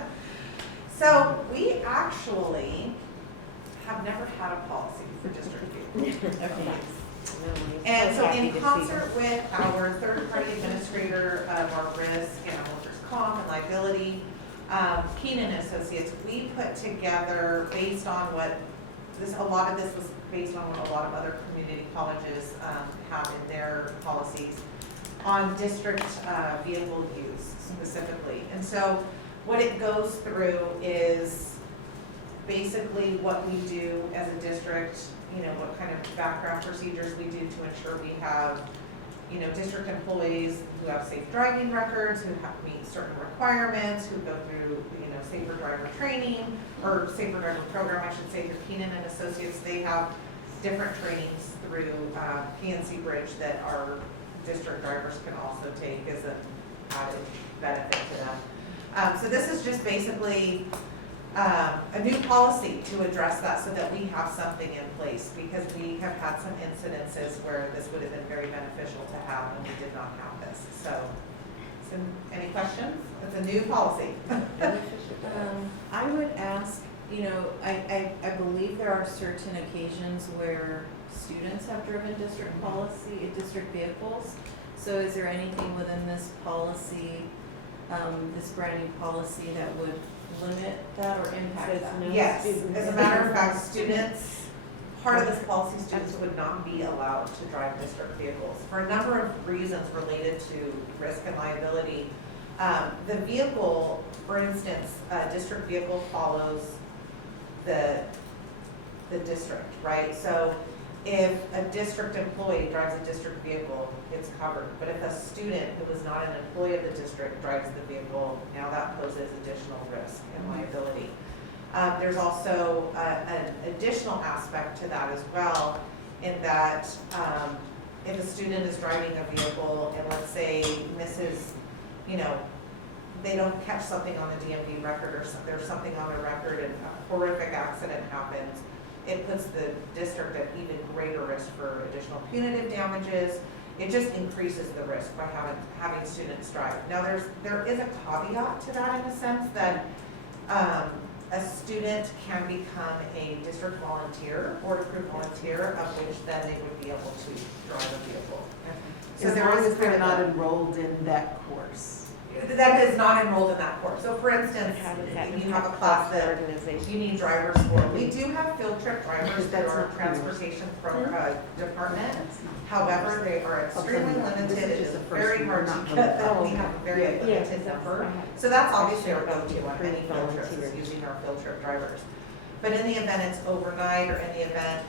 So we actually have never had a policy for district vehicles. Okay. And so in concert with our third-party administrator of our risk and our workers' comp and liability, Keenan and Associates, we put together, based on what a lot of this was based on what a lot of other community colleges have in their policies on district vehicle use specifically. And so what it goes through is basically what we do as a district, what kind of background procedures we do to ensure we have, district employees who have safe driving records, who have to meet certain requirements, who go through, safer driver training, or safer driver program, I should say, through Keenan and Associates. They have different trainings through PNC Bridge that our district drivers can also take as an added benefit to them. So this is just basically a new policy to address that so that we have something in place, because we have had some incidences where this would have been very beneficial to have and we did not have this. So any questions? It's a new policy. I would ask, I believe there are certain occasions where students have driven district policy, district vehicles. So is there anything within this policy, this brand new policy that would limit that or impact that? Yes, as a matter of fact, part of this policy, students would not be allowed to drive district vehicles for a number of reasons related to risk and liability. The vehicle, for instance, a district vehicle follows the district, right? So if a district employee drives a district vehicle, it's covered. But if a student who is not an employee of the district drives the vehicle, now that poses additional risk and liability. There's also an additional aspect to that as well, in that if a student is driving a vehicle and let's say misses, they don't catch something on the DMV record or there's something on the record and a horrific accident happens, it puts the district at even greater risk for additional punitive damages. It just increases the risk by having students drive. Now there is a caveat to that in the sense that a student can become a district volunteer, board approved volunteer, of which then they would be able to drive a vehicle. So as long as they're not enrolled in that course. That is not enrolled in that course. So for instance, you have a class that you need drivers for. We do have field trip drivers that are transportation department. However, they are extremely limited. It is very hard to get them. We have a very limited number. So that's obviously our go-to on any field trips, is using our field trip drivers. But in the event it's overnight or in the event,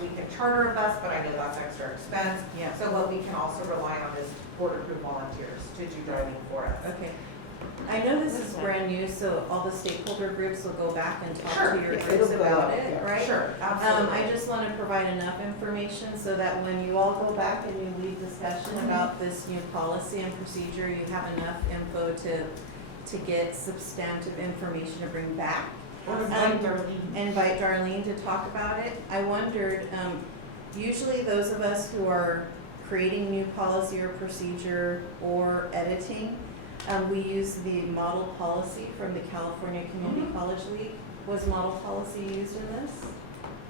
we can charter a bus, but I know that's extra expense. Yeah. So what we can also rely on is board approved volunteers to do driving for us. Okay. I know this is brand new, so all the stakeholder groups will go back and talk Sure. to your Yeah, groups it'll go about out it, there. right? Sure, absolutely. I just want to provide enough information so that when you all go back and you lead discussion about this new policy and procedure, you have enough info to get substantive information to bring back. Or Invite Darlene to talk about it. I wondered, usually those of us who are creating new policy or procedure or editing, we use the model policy from the California Community College League. Was model policy used in this?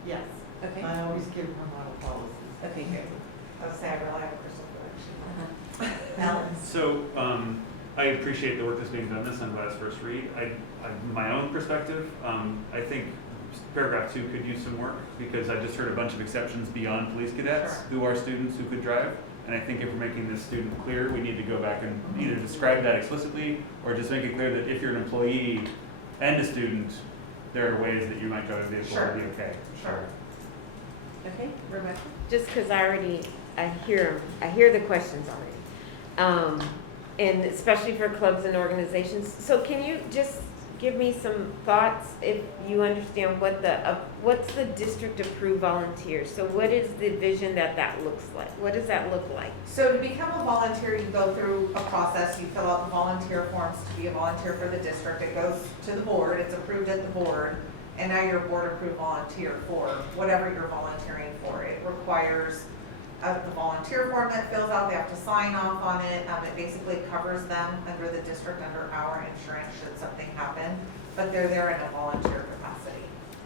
Yes. Okay. I always give her model policies. Okay, good. I would say I rely on crystal collection. Alan? So, I appreciate the work that's being done on this. I'm glad it's first read. My own perspective, I think paragraph 2 could use some work, because I just heard a bunch of exceptions beyond police cadets who are students who could drive. And I think if we're making this student clear, we need to go back and either describe that explicitly or just make it clear that if you're an employee and a student, there are ways that you might drive a vehicle and be okay. Sure. Okay, Rebecca? Just because I hear the questions already. And especially for clubs and organizations. So can you just give me some thoughts, if you understand what's the district approved volunteer? So what is the vision that looks like? What does that look like? So to become a volunteer, you go through a process. You fill out the volunteer forms to be a volunteer for the district. It goes to the board. It's approved at the board. And now you're a board approved volunteer for whatever you're volunteering for. It requires the volunteer form that fills out. They have to sign off on it. It basically covers them under the district, under our insurance should something happen. But they're there in a volunteer capacity.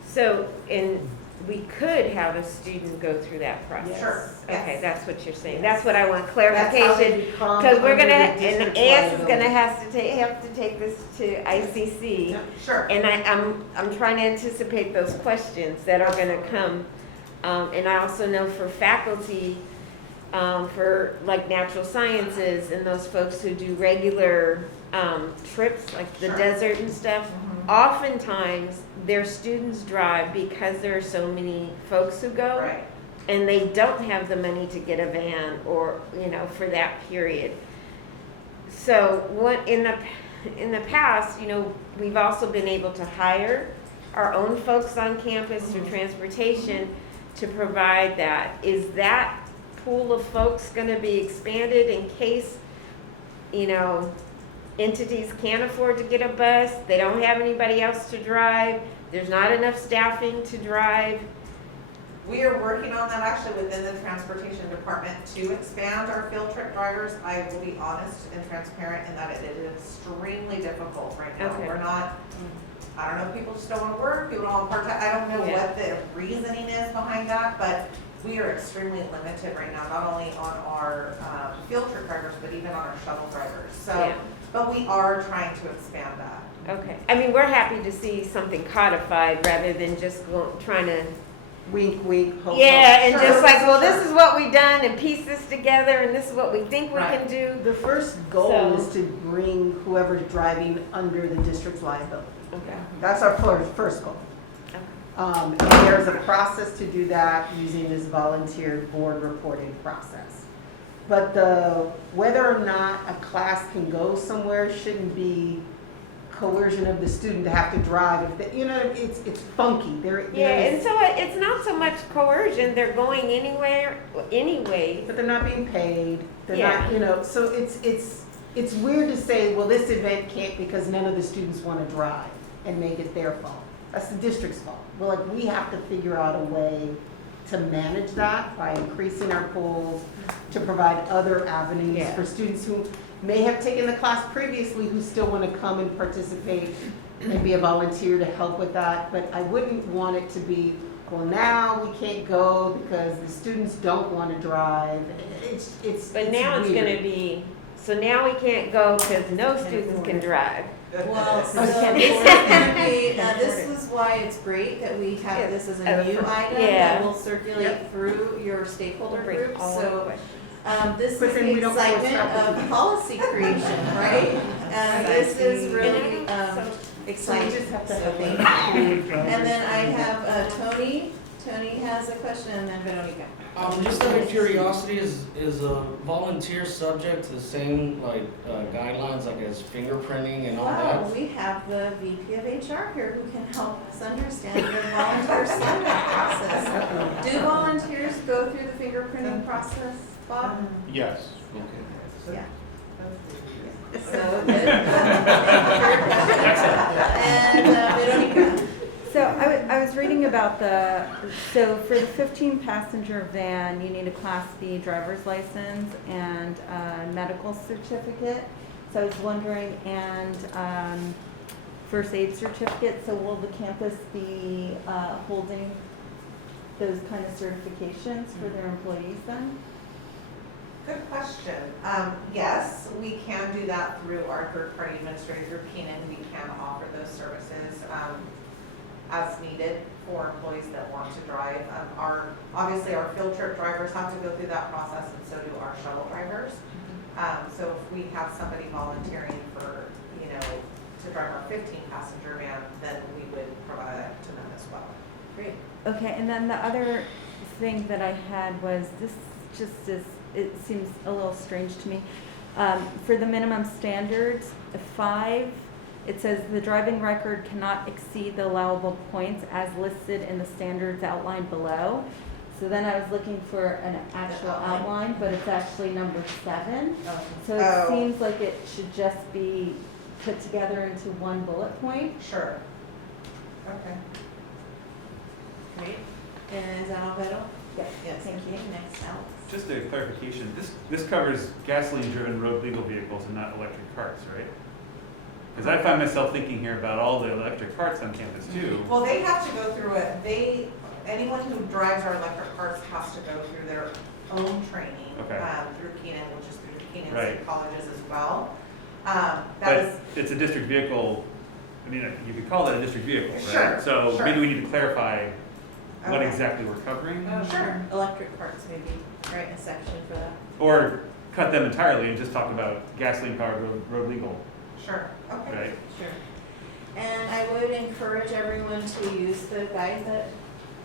So, and we could have a student go through that process? Sure. Okay, Yes. that's what you're saying. Yes. That's what I want clarification. Because we're gonna, and AS is gonna have to take this to ICC. Sure. And I'm trying to anticipate those questions that are gonna come. And I also know for faculty, for like natural sciences and those folks who do regular trips, like the Sure. desert and stuff, oftentimes their students drive because there are so many folks who go. Right. And they don't have the money to get a van or, for that period. So what in the past, we've also been able to hire our own folks on campus through transportation to provide that. Is that pool of folks going to be expanded in case, entities can't afford to get a bus, they don't have anybody else to drive, there's not enough staffing to drive. We are working on that actually within the transportation department to expand our field trip drivers. I will be honest and transparent in that it is extremely difficult right now. Okay. We're not, I don't know, people just don't want to work, people don't want part-time. I don't know Yeah. what the reasoning is behind that, but we are extremely limited right now, not only on our field trip drivers, but even on our shuttle drivers. So, Yeah. but we are trying to expand that. Okay, I mean, we're happy to see something codified rather than just trying to, Wink, wink, hope. yeah, and Sure, just like, well, sure. this is what we've done and piece this together and this is what we think we Right. can do. The first goal So- is to bring whoever's driving under the district's liability. Okay. That's our first goal. And there's a process to do that using this volunteer board reporting process. But whether or not a class can go somewhere shouldn't be coercion of the student to have to drive. If you know, it's funky. Yeah, and so it's not so much coercion, they're going anywhere, anyway. but they're not being paid. They're Yeah. not, you know, so it's weird to say, well, this event can't because none of the students want to drive and make it their fault. That's the district's fault. Well, like, we have to figure out a way to manage that by increasing our pools, to provide other avenues Yeah. for students who may have taken the class previously who still want to come and participate and be a volunteer to help with that. But I wouldn't want it to be, well, now we can't go because the students don't want to drive. But now it's weird. gonna be, so now we can't go because no students can drive. Well, so Okay. it's gonna be, this is why it's great that we have this as a new item Yeah. that will circulate through your stakeholder Bring group. all the So, questions. this But is then the we don't know what's excitement of happening. policy creation, right? And this is really, So we exciting. just have to So have thank like you. pool drivers. And then I have, Tony. Tony has a question and then Veronica. Just out of curiosity, is a volunteer subject to the same like guidelines like as fingerprinting and all Wow, that? we have the VP of HR here who can help us understand the volunteer sign-up process. Do volunteers go through the fingerprinting process, Bob? Yes. Okay. Yeah. So good. And Veronica. So I was reading about so for the 15 passenger van, you need a Class B driver's license and a medical certificate. So I was wondering, and first aid certificate, so will the campus be holding those kind of certifications for their employees then? Good question. Yes, we can do that through our third-party administrator, through Keenan. We can offer those services as needed for employees that want to drive. Obviously, our field trip drivers have to go through that process, and so do our shuttle drivers. So if we have somebody volunteering for, to drive our 15-passenger van, then we would provide that to them as well. Great. Okay, and then the other thing that I had was, this just is, it seems a little strange to me. For the minimum standards, 5, it says the driving record cannot exceed the allowable points as listed in the standards outlined below. So then I was looking for an actual outline, but it's actually number 7. So it seems like it should just be put together into one bullet point. Sure. Okay. Great. And is that all, Vero? Yes. Yes, thank you. Next, Alex. Just a clarification, this covers gasoline-driven road legal vehicles and not electric carts, right? Because I find myself thinking here about all the electric carts on campus too. Well, they have to go through it. Anyone who drives our electric carts has to go through their own training through Keenan, which is through Keenan State colleges as well. But it's a district vehicle, I mean, you could call it a district vehicle, right? Sure, So sure. maybe we need to clarify what Okay. exactly we're covering. Sure. Electric carts, maybe, write a section for that. Or cut them entirely and just talk about gasoline-powered road legal, Sure, okay. right? Sure. And I would encourage everyone to use the guide that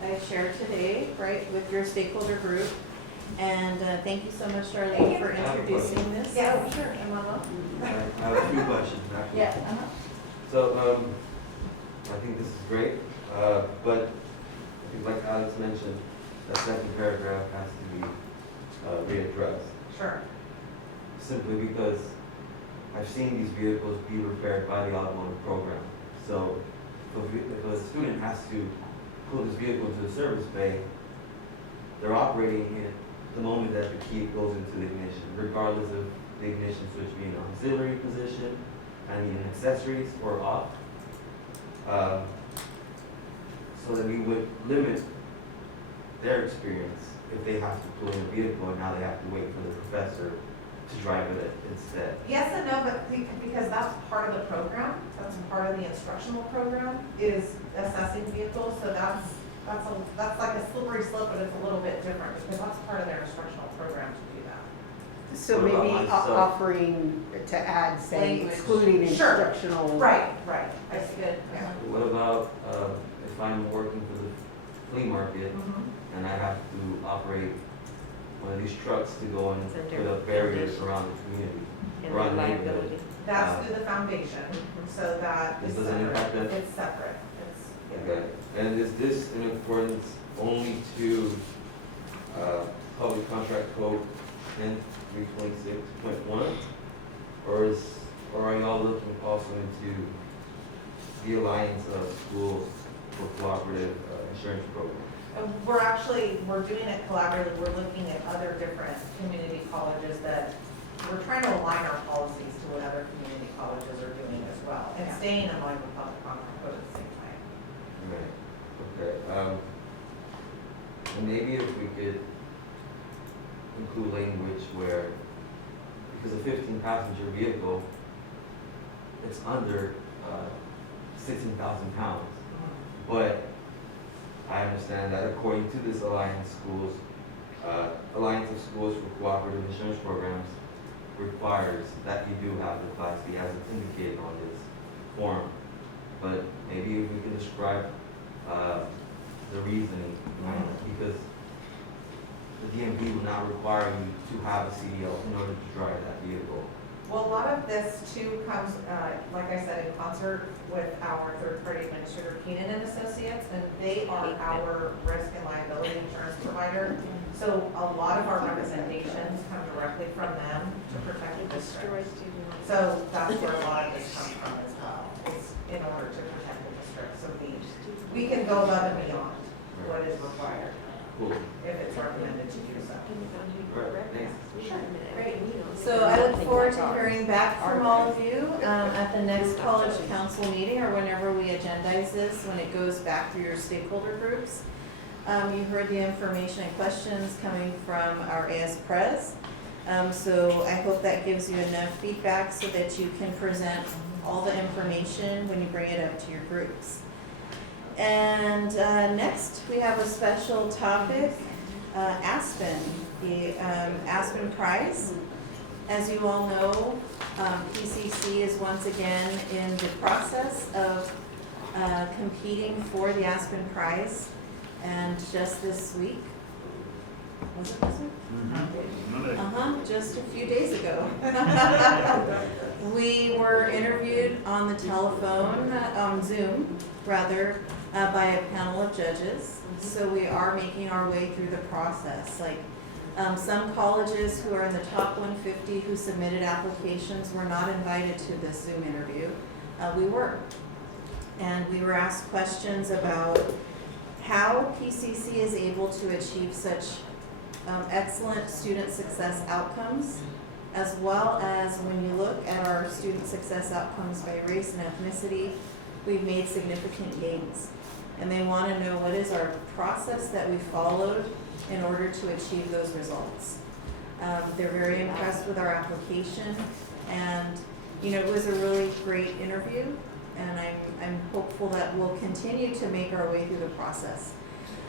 I shared today, right, with your stakeholder group. And thank you so much, Darlene, for introducing this. Yeah, Oh, sure. Emma? I have a few questions, actually. Yeah. So, I think this is great, but I think like Alex mentioned, that second paragraph has to be readdressed. Sure. Simply because I've seen these vehicles be repaired by the automotive program. So if a student has to pull this vehicle to the service bay, they're operating it the moment that the key goes into the ignition, regardless of the ignition switch being in auxiliary position, in accessories, or off. So that we would limit their experience if they have to pull in a vehicle and now they have to wait for the professor to drive it instead. Yes and no, but because that's part of the program, that's part of the instructional program, is assessing vehicles, so that's like a slippery slope, but it's a little bit different, because that's part of their instructional program to do that. So What about maybe myself? offering to add, say, Language. excluding Sure. instructional. Right, that's good. Yeah. What about if I'm working for the flea market Mhm. and I have to operate one of these trucks to go and It's a put different up barriers condition. around the community, And around the liability. neighborhood? That's through the foundation, so that This is doesn't impact separate. that? It's separate, it's. Okay, and is this in accordance only to Public Contract Code 10.326.1? Or are y'all looking also into the Alliance of Schools for Cooperative Insurance Program? We're doing it collaboratively, we're looking at other different community colleges that, we're trying to align our policies to what other community colleges are doing as well, and staying in line with public contract code at the same time. Right, okay, and maybe if we could include language where, because a 15-passenger vehicle, it's under 16,000 pounds. But I understand that according to this Alliance of Schools for Cooperative Insurance Programs requires that you do have the Class B as it's indicated on this form. But maybe if we can describe the reasoning behind it, because the DMV will not require you to have a CDL in order to drive that vehicle. Well, a lot of this too comes, like I said, in concert with our third-party administrator, Keenan and Associates, and they are our risk and liability insurance provider. So a lot of our representations come directly from them to protect the district. So that's where a lot of this comes from as well, is in order to protect the district. So we can go above and beyond what is required Cool. if it's recommended to do so. Right, thanks. Great. So I look forward to hearing back from all of you at the next college council meeting or whenever we agendize this, when it goes back through your stakeholder groups. You heard the information and questions coming from our AS Pres. So I hope that gives you enough feedback so that you can present all the information when you bring it up to your groups. And next, we have a special topic, Aspen, the Aspen Prize. As you all know, PCC is once again in the process of competing for the Aspen Prize. And just this week, was it this week? Just a few days ago. We were interviewed on the telephone, on Zoom, rather, by a panel of judges. So we are making our way through the process. Like some colleges who are in the top 150 who submitted applications were not invited to this Zoom interview. We were. And we were asked questions about how PCC is able to achieve such excellent student success outcomes, as well as when you look at our student success outcomes by race and ethnicity, we've made significant gains. And they want to know what is our process that we followed in order to achieve those results. They're very impressed with our application, and it was a really great interview, and I'm hopeful that we'll continue to make our way through the process.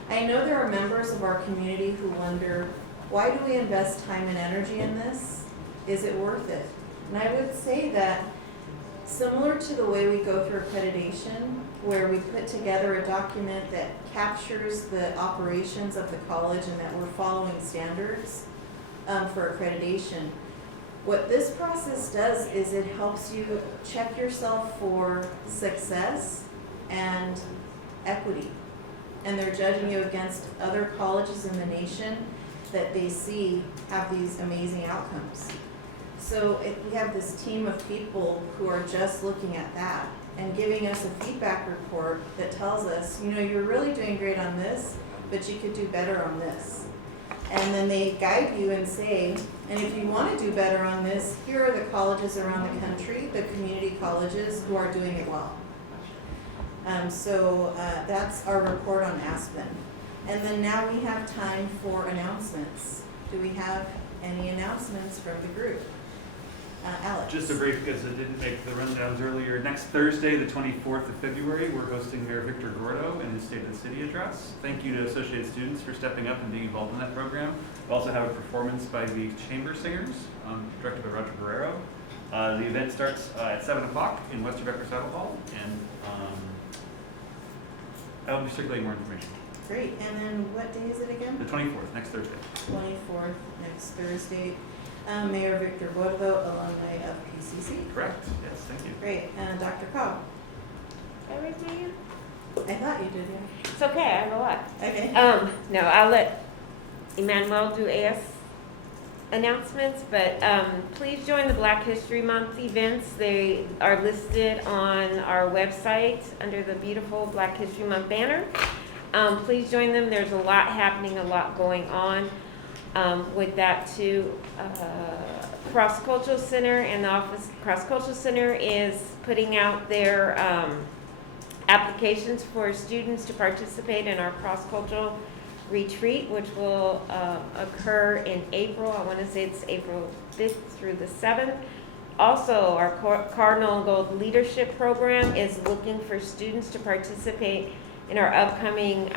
I know there are members of our community who wonder, why do we invest time and energy in this? Is it worth it? And I would say that similar to the way we go through accreditation, where we put together a document that captures the operations of the college and that we're following standards for accreditation, what this process does is it helps you check yourself for success and equity. And they're judging you against other colleges in the nation that they see have these amazing outcomes. So we have this team of people who are just looking at that and giving us a feedback report that tells us, you know, you're really doing great on this, but you could do better on this. And then they guide you and say, and if you want to do better on this, here are the colleges around the country, the community colleges who are doing it well. So that's our report on Aspen. And then now we have time for announcements. Do we have any announcements from the group? Alex? Just a brief, because I didn't make the rundowns earlier. Next Thursday, the 24th of February, we're hosting Mayor Victor Gordo in his State of the City address. Thank you to Associated Students for stepping up and being involved in that program. We also have a performance by the Chamber Singers, directed by Roger Guerrero. The event starts at 7 o'clock in West Rebecca Recital Hall, and I'll be circulating more information. Great, and then what day is it again? The 24th, next Thursday. 24th, next Thursday. Mayor Victor Gordo, alumni of PCC. Correct, yes, thank you. Great, and Dr. Cobb? Did I raise my hand? I thought you did, yeah. It's okay, I have a lot. Okay. No, I'll let Emmanuel do AS announcements, but please join the Black History Month events. They are listed on our website under the beautiful Black History Month banner. Please join them. There's a lot happening, a lot going on. With that too, Cross Cultural Center and the Office Cross Cultural Center is putting out their applications for students to participate in our cross cultural retreat, which will occur in April. I want to say it's April 5th through the 7th. Also, our Cardinal and Gold Leadership Program is looking for students to participate in our upcoming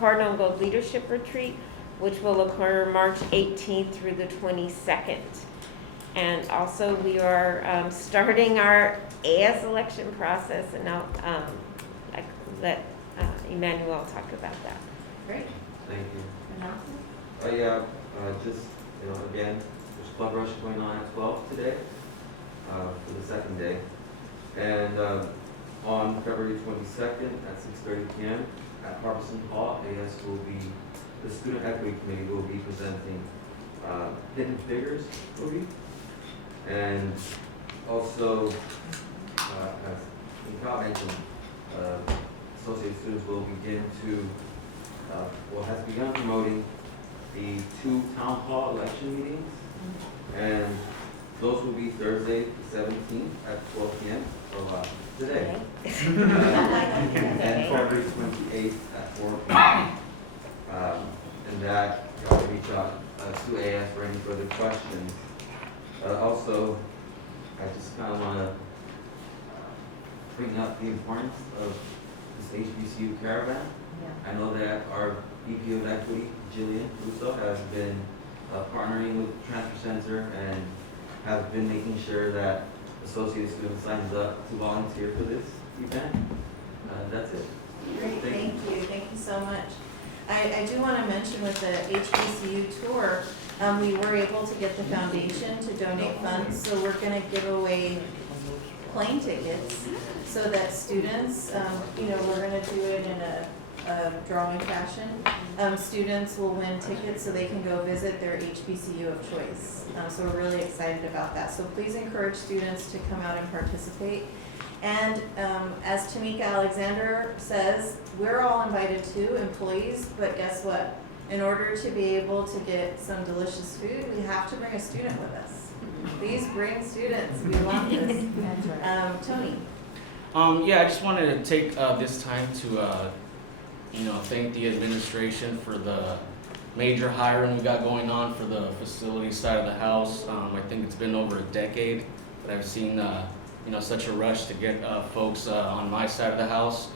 Cardinal and Gold Leadership Retreat, which will occur March 18th through the 22nd. And also we are starting our AS election process, and I'll let Emmanuel talk about that. Great. Thank you. Announcement? Just, again, there's Club Rush going on at 12 today, for the second day. And on February 22nd at 6:30 p.m. at Harbison Hall, the Student Equity Committee will be presenting Hidden Figures movie. And also, as Nicole mentioned, Associated Students will has begun promoting the 2 town hall election meetings. And those will be Thursday, the 17th at 12 p.m. So today. And February 28th at 4 p.m. And that you can reach out to AS for any further questions. Also, I just kind of want to bring up the importance of this HBCU caravan. I know that our VP of Equity, Jillian Russo, has been partnering with Transfer Center and has been making sure that associate students signs up to volunteer for this event. That's it. Great, thank you. Thank you so much. I do want to mention with the HBCU tour, we were able to get the foundation to donate funds, so we're going to give away plane tickets so that students, we're going to do it in a drawing fashion. Students will win tickets so they can go visit their HBCU of choice. So we're really excited about that. So please encourage students to come out and participate. And as Tamika Alexander says, we're all invited too, employees, but guess what? In order to be able to get some delicious food, we have to bring a student with us. Please bring students, we want this. Tony? I just wanted to take this time to thank the administration for the major hiring we got going on for the facility side of the house. I think it's been over a decade that I've seen such a rush to get folks on my side of the house.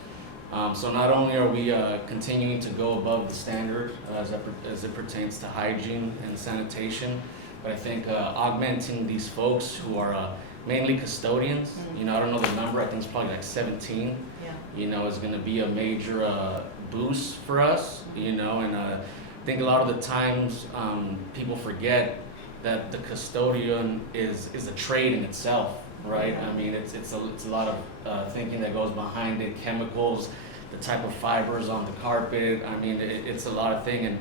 So not only are we continuing to go above the standard as it pertains to hygiene and sanitation, but I think augmenting these folks who are mainly custodians, I don't know the number, I think it's probably like 17, is going to be a major boost for us, and I think a lot of the times people forget that the custodian is a trade in itself. Right. I mean, it's a lot of thinking that goes behind it. Chemicals, the type of fibers on the carpet. I mean, it's a lot of thing.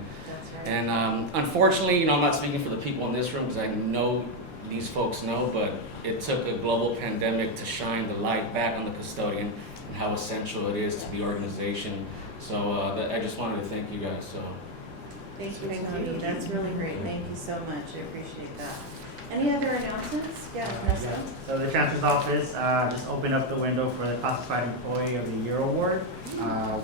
And unfortunately, I'm not speaking for the people in this room because I know these folks know, but it took a global pandemic to shine the light back on the custodian and how essential it is to the organization. So I just wanted to thank you guys. So. Thank you, Thank Tony. you. That's really great. Thank you so much. I appreciate that. Any other announcements? Yeah, Vanessa? Yeah. So the Chancellor's Office just opened up the window for the Classified Employee of the Year Award.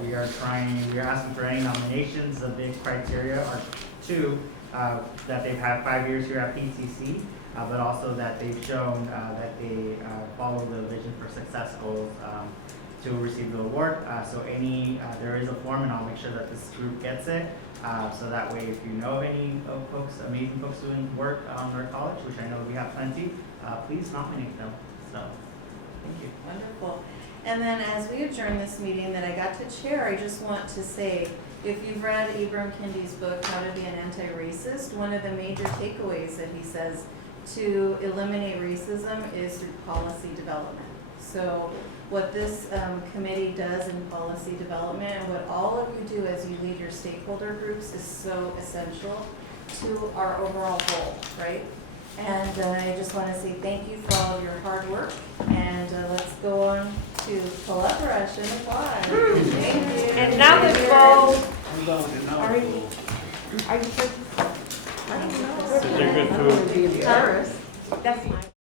We are asking for any nominations. The big criteria are two, that they've had 5 years here at PCC, but also that they've shown that they follow the Vision for Success goals to receive the award. So there is a form, and I'll make sure that this group gets it. So that way, if you know of any of folks, amazing folks doing work on their college, which I know we have plenty, please nominate them. So, thank you. Wonderful. And then as we adjourn this meeting that I got to chair, I just want to say, if you've read Ibram Kendi's book, How to Be an Anti-Racist, one of the major takeaways that he says to eliminate racism is through policy development. So what this committee does in policy development and what all of you do as you lead your stakeholder groups is so essential to our overall goal, right? And I just want to say thank you for all of your hard work, and let's go on to collaboration and applause. Thank you. And now the goal. Are you sure? I don't know. Is there good food? Paris. That's mine.